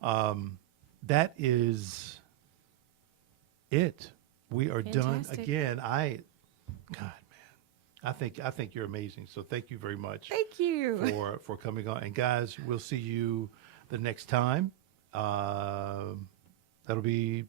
That is it. We are done Fantastic. again. God, man, I think you're amazing. So thank you very much Thank you. for coming on. And guys, we'll see you the next time. That'll be